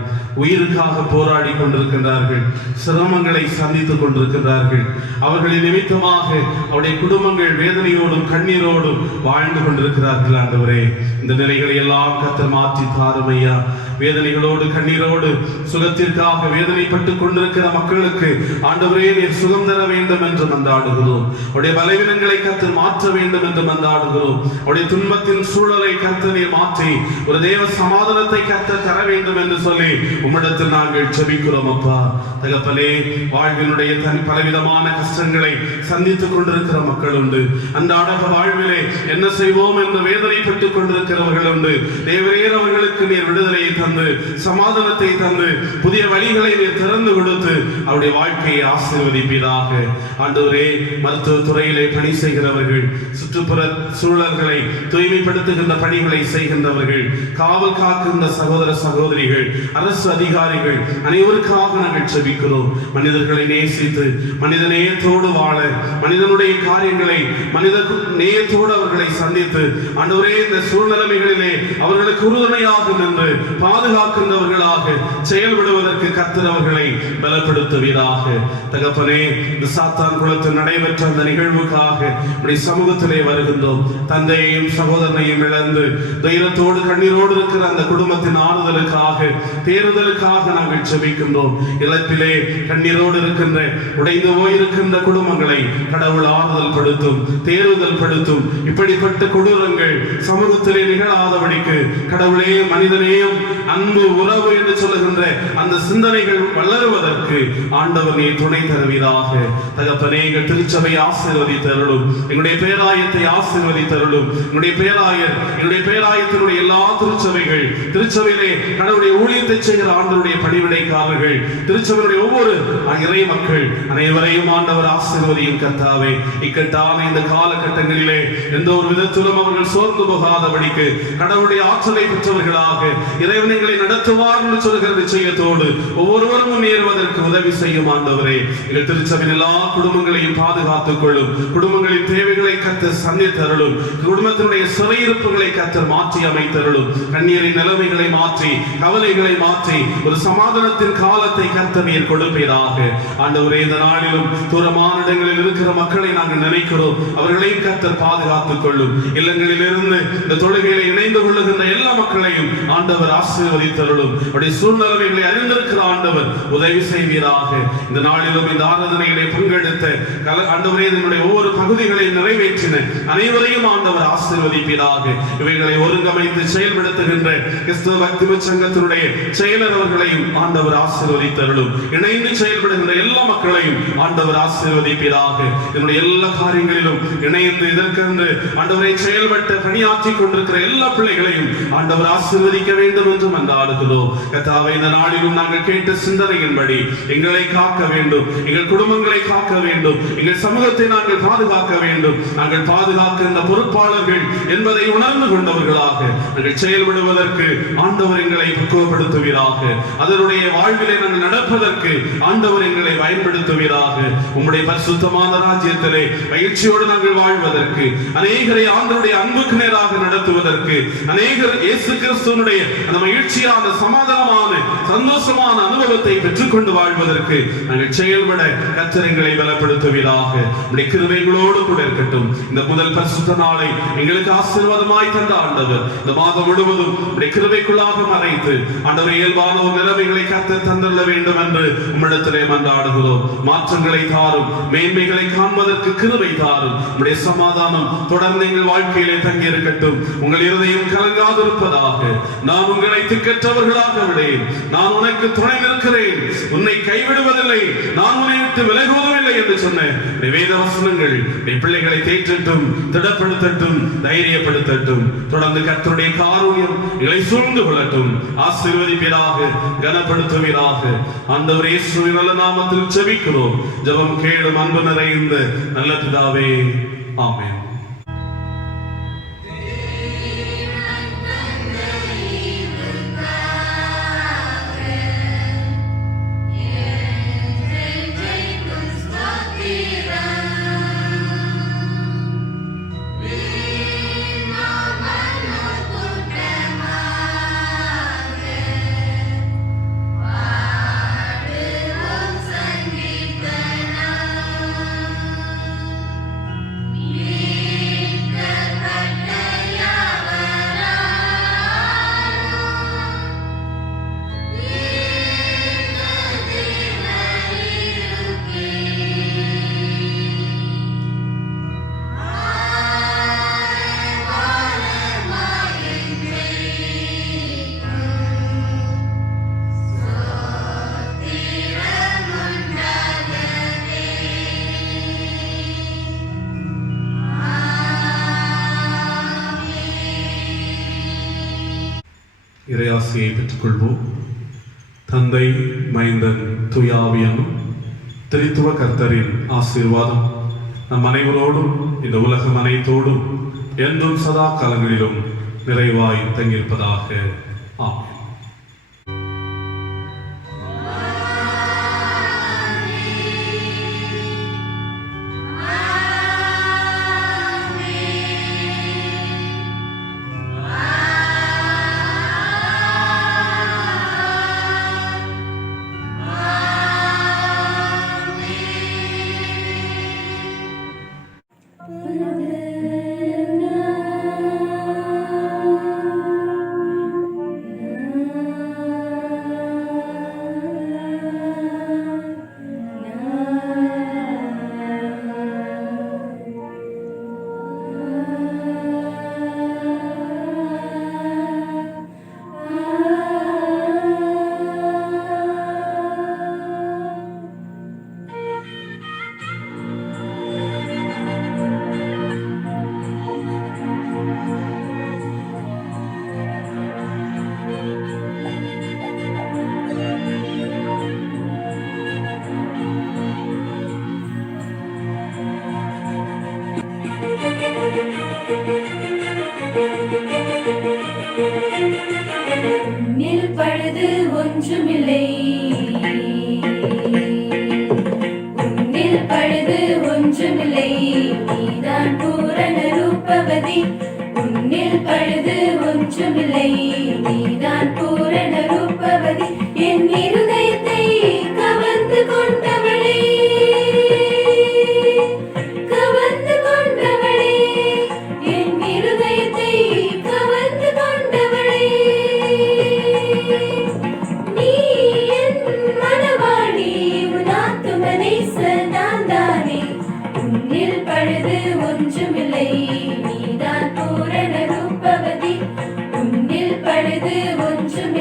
உயிருக்காக போராடி கொண்டிருக்கின்றார்கள், சிரமங்களை சந்தித்துக் கொண்டிருக்கின்றார்கள். அவர்களின் நிமித்தமாக அவருடைய குடும்பங்கள் வேதனையோடும் கண்ணீரோடும் வாழ்ந்து கொண்டிருக்கிறார்கள். ஆண்டவரே, இந்த நிலைகளை எல்லாம் கர்த்தர் மாற்றி தாரும் ஐயா. வேதனைகளோடு கண்ணீரோடு சுகத்திற்காக வேதனைப்பட்டுக் கொண்டிருக்கிற மக்களுக்கு ஆண்டவரே நீர் சுகம் தர வேண்டும் என்று மன்றாடுகிறோம். அவருடைய பலவீனங்களை கர்த்தர் மாற்ற வேண்டும் என்று மன்றாடுகிறோம். அவருடைய துன்பத்தின் சூழலை கர்த்தர் நீர் மாற்றி ஒரு தேவ சமாதானத்தை கர்த்தர் தர வேண்டும் என்று சொல்லி உம்மிடத்தில் நாங்கள் ஜெபிக்கிறோம். அப்பா தகப்பனே, வாழ்வினுடைய பலவிதமான கஷ்டங்களை சந்தித்துக் கொண்டிருக்கிற மக்கள் உண்டு. அன்றாட வாழ்விலே என்ன செய்வோம் என்று வேதனைப்பட்டுக் கொண்டிருக்கிறவர்கள் உண்டு. தேவரீர் அவர்களுக்கு நீர் விடுதலையை தந்து, சமாதானத்தை தந்து, புதிய வழிகளை நீர் திறந்து கொடுத்து அவருடைய வாழ்க்கையை ஆசீர்வதிப்பீராக. ஆண்டவரே, மருத்துவ துறையிலே பணி செய்கிறவர்கள், சுற்றுப்புற சூழல்களை தூய்மைப்படுத்துகின்ற பணிகளை செய்கின்றவர்கள், காவல் காக்கின்ற சகோதர சகோதரிகள், அரசு அதிகாரிகள் அனைவருக்காக நாங்கள் ஜெபிக்கிறோம். மனிதர்களை நேசித்து மனித நேயத்தோடு வாழ, மனிதனுடைய காரியங்களை மனித நேயத்தோடு அவர்களை சந்தித்து ஆண்டவரே இந்த சூழ்நிலைகளிலே அவர்களுக்கு உறுதுணையாக நின்று பாதுகாக்கின்றவர்களாக செயல்படுவதற்கு கர்த்தர் அவர்களை பலப்படுத்துவீராக. தகப்பனே, இந்த சாத்தான் குலத்தில் நடைபெற்ற அந்த நிகழ்வுக்காக உடைய சமூகத்திலே வருகின்றோம். தந்தையையும் சகோதரனையும் இழந்து தைரியத்தோடு கண்ணீரோடு இருக்கிற அந்த குடும்பத்தின் ஆறுதலுக்காக, தேறுதலுக்காக நாங்கள் ஜெபிக்கின்றோம். இழப்பிலே கண்ணீரோடு இருக்கின்ற, உடைந்து போயிருக்கின்ற குடும்பங்களை கடவுள் ஆறுதல் படுத்தும், தேறுதல் படுத்தும். இப்படிப்பட்ட கொடூரங்கள் சமூகத்திலே நிகழாதபடிக்கு கடவுளே, மனிதனையும் அன்பு, உறவு என்று சொல்லுகின்ற அந்த சிந்தனைகள் வளருவதற்கு ஆண்டவர் நீ துணை தருவீராக. தகப்பனே, எங்கள் திருச்சபை ஆசீர்வதித்தருளும், எங்களுடைய பேராயத்தை ஆசீர்வதித்தருளும். எங்களுடைய பேராயத்தினுடைய எல்லா திருச்சபைகள், திருச்சபையிலே கடவுளுடைய ஊழியத்தை செய்கிற ஆண்டவருடைய பணிவிடைக்காரர்கள், திருச்சபையுடைய ஒவ்வொரு இறை மக்கள் அனைவரையும் ஆண்டவர் ஆசீர்வதியும். கர்த்தாவே, இக்கட்டான இந்த காலகட்டங்களிலே எந்த ஒரு விதத்திலும் அவர்கள் சோர்ந்து போகாதபடிக்கு கடவுளுடைய ஆற்றலை பெற்றவர்களாக இறைவனைகளை நடத்துவார் என்று சொல்கிற நிச்சயத்தோடு ஒவ்வொருவரும் முன்னேறுவதற்கு உதவி செய்யும். ஆண்டவரே, எங்கள் திருச்சபையின் எல்லா குடும்பங்களையும் பாதுகாத்துக் கொள்ளும். குடும்பங்களின் தேவைகளை கர்த்தர் சந்தித்தருளும். குடும்பத்தினுடைய சிறையிருப்புகளை கர்த்தர் மாற்றி அமைத்தருளும். கண்ணீரின் நிலைமைகளை மாற்றி, கவலைகளை மாற்றி ஒரு சமாதானத்தின் காலத்தை கர்த்தர் நீர் கொடுப்பீராக. ஆண்டவரே, இந்த நாளிலும் தூரமான இடங்களில் இருக்கிற மக்களை நாங்கள் நினைக்கிறோம். அவர்களையும் கர்த்தர் பாதுகாத்துக் கொள்ளும். இல்லங்களிலிருந்து இந்த தொழுகையில இணைந்து கொள்ளுகின்ற எல்லா மக்களையும் ஆண்டவர் ஆசீர்வதித்தருளும். அவருடைய சூழ்நிலைகளை அறிந்திருக்கிற ஆண்டவர் உதவி செய்வீராக. இந்த நாளிலும் இந்த ஆராதனையிலே பங்கெடுத்த ஆண்டவரே, நம்முடைய ஒவ்வொரு பகுதிகளை நிறைவேற்றின அனைவரையும் ஆண்டவர் ஆசீர்வதிப்பீராக. இவைகளை ஒருங்கமைத்து செயல்படுத்துகின்ற கிறிஸ்தவ பக்தி சங்கத்தினுடைய செயலர் அவர்களையும் ஆண்டவர் ஆசீர்வதித்தருளும். இணைந்து செயல்படுகின்ற எல்லா மக்களையும் ஆண்டவர் ஆசீர்வதிப்பீராக. என்னுடைய எல்லா காரியங்களிலும் இணைந்து இதற்கென்று ஆண்டவரை செயல்பட்டு பணியாற்றிக் கொண்டிருக்கிற எல்லா பிள்ளைகளையும் ஆண்டவர் ஆசீர்வதிக்க வேண்டும் என்று மன்றாடுகிறோம். கர்த்தாவே, இந்த நாளிலும் நாங்கள் கேட்ட சிந்தனையின்படி எங்களை காக்க வேண்டும், எங்கள் குடும்பங்களை காக்க வேண்டும், எங்கள் சமூகத்தை நாங்கள் பாதுகாக்க வேண்டும். நாங்கள் பாதுகாக்கின்ற பொறுப்பாளர்கள் என்பதை உணர்ந்து கொண்டவர்களாக நாங்கள் செயல்படுவதற்கு ஆண்டவர் எங்களை பக்குவப்படுத்துவீராக. அதனுடைய வாழ்விலை நாங்கள் நடப்பதற்கு ஆண்டவர் எங்களை பயன்படுத்துவீராக. உம்முடைய பரிசுத்தமான ராஜ்யத்திலே மகிழ்ச்சியோடு நாங்கள் வாழ்வதற்கு, அநேகரை ஆண்டவருடைய அன்புக்கு நேராக நடத்துவதற்கு, அநேகர் இயேசு கிறிஸ்துவினுடைய அந்த மகிழ்ச்சியான சமாதானமான சந்தோஷமான அனுபவத்தை பெற்றுக்கொண்டு வாழ்வதற்கு நாங்கள் செயல்பட கர்த்தர் எங்களை பலப்படுத்துவீராக. உம்முடைய கிருபைகளோடு கூட இருக்கட்டும். இந்த முதல் பரிசுத்த நாளை எங்களுக்கு ஆசீர்வாதமாய் தந்த ஆண்டவர் இந்த மாதம் முழுவதும் உம்முடைய கிருபைக்குள்ளாக மறைத்து ஆண்டவர் இயல்பான ஒரு நிலைமைகளை கர்த்தர் தந்துள்ள வேண்டும் என்று உம்மிடத்திலே மன்றாடுகிறோம். மாற்றங்களை தாரும், மேன்மைகளை காண்பதற்கு கிருபை தாரும். உம்முடைய சமாதானம் தொடர்ந்து எங்கள் வாழ்க்கையிலே தங்கி இருக்கட்டும். உங்கள் இருதயம் கலங்காதிருப்பதாக. நான் உங்களை திக்கற்றவர்களாக விடேன், நான் உனக்கு துணை நிற்கிறேன், உன்னை கைவிடுவதில்லை, நான் உன்னை விட்டு விலகுவதில்லை என்று சொன்ன வேத வசனங்கள் பிள்ளைகளை தேற்றட்டும், திடப்படுத்தட்டும், தைரியப்படுத்தட்டும். தொடர்ந்து கர்த்தருடைய காருண்யம் எங்களை சூழ்ந்து கொள்ளட்டும். ஆசீர்வதிப்பீராக, கனப்படுத்துவீராக. ஆண்டவர் இயேசுவின் நல்ல நாமத்தில் ஜெபிக்கிறோம். ஜெபம் கேளும் அன்பு நிறைந்த நல்ல பிதாவே, ஆமென். இறையாசியை பெற்றுக்கொள்வோம். தந்தை, மைந்தன், தூய ஆவியானும் திரித்துவ கர்த்தரின் ஆசீர்வாதம் நம் அனைவரோடும் இந்த உலகம் அனைத்தோடும் என்றும் சதா காலங்களிலும் நிறைவாய் தங்கியிருப்பதாக. ஆமென். உன்னில் பழுது ஒன்றுமில்லை, உன்னில் பழுது ஒன்றுமில்லை, நீதான் பூரண ரூபவதி. உன்னில் பழுது ஒன்றுமில்லை, நீதான் பூரண ரூபவதி. என் இருதயத்தை கவர்ந்து கொண்டவளே, கவர்ந்து கொண்டவளே, என் இருதயத்தை கவர்ந்து கொண்டவளே. நீ என் மனவாளி, உன் ஆத்தும நேசர் நான் தானே. உன்னில் பழுது ஒன்றுமில்லை, நீதான் பூரண ரூபவதி. உன்னில் பழுது ஒன்றுமில்லை.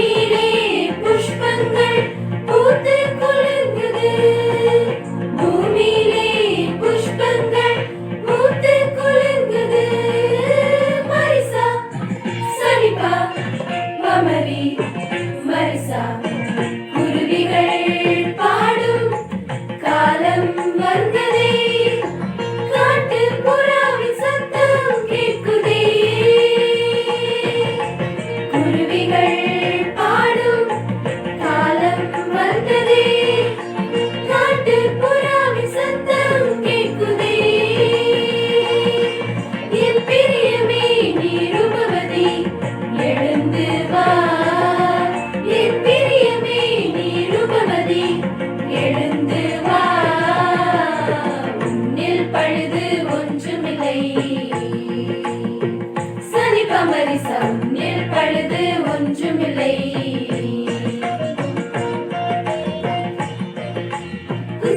பூமியிலே புஷ்பங்கள் பூத்து குலுங்குது. பூமியிலே புஷ்பங்கள் பூத்து குலுங்குது. Marisa சனிபா மமரி Marisa. குருவிகள் பாடும் காலம் வந்ததே. காட்டு புறாவின் சத்தம் கேட்குதே. குருவிகள் பாடும் காலம் வந்ததே. காட்டு புறாவின் சத்தம் கேட்குதே. என் பிரியமே நீ ரூபவதி எழுந்து வா. என் பிரியமே நீ ரூபவதி எழுந்து வா. உன்னில் பழுது ஒன்றுமில்லை. சனி பமரிசா உன்னில் பழுது ஒன்றுமில்லை.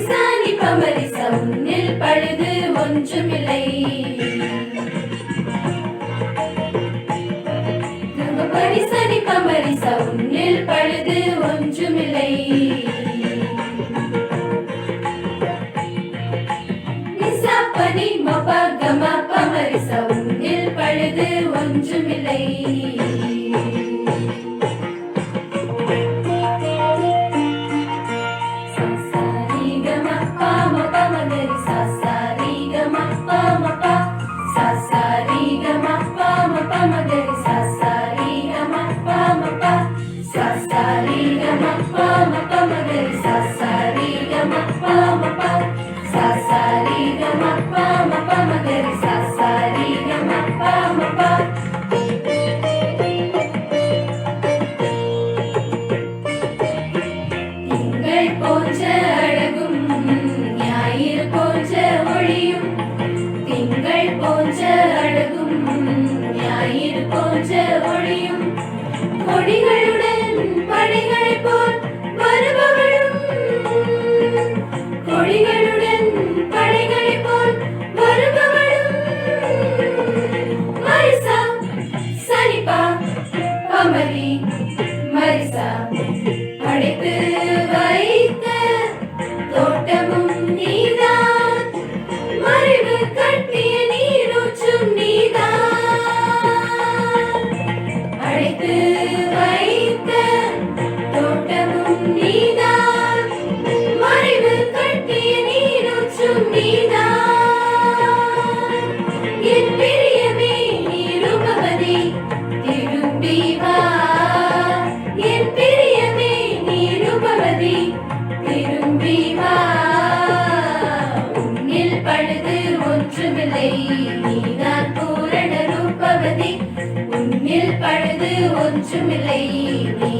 சனி பமரிசா உன்னில் பழுது ஒன்றுமில்லை. சனி பமரிசா உன்னில் பழுது ஒன்றுமில்லை. நிசா பனி மப கம பமரிசா உன்னில் பழுது ஒன்றுமில்லை. சாசாரி கம பம பமகரி சாசாரி கம பம ப. சாசாரி கம பம பமகரி சாசாரி கம பம ப. சாசாரி கம பம பமகரி சாசாரி கம பம ப. சாசாரி கம பம பமகரி சாசாரி கம பம ப. திங்கள் போன்ற அழகும் ஞாயிறு போன்ற ஒளியும். திங்கள் போன்ற அழகும் ஞாயிறு போன்ற ஒளியும். கொடிகளுடன் படைகளை போல் வருபவளும். கொடிகளுடன் படைகளை போல் வருபவளும். Marisa சனிபா பமரி Marisa. படைத்து வைத்த தோட்டமும் நீதான். மறைவு கட்டிய நீரூற்றும் நீதான். அழைத்து வைத்த தோட்டமும் நீதான். மறைவு கட்டிய நீரூற்றும் நீதான். என் பிரியமே நீ ரூபவதி திரும்பி வா. என் பிரியமே நீ ரூபவதி திரும்பி வா. உன்னில் பழுது ஒன்றுமில்லை. நீதான் பூரண ரூபவதி உன்னில் பழுது ஒன்றுமில்லை. நீ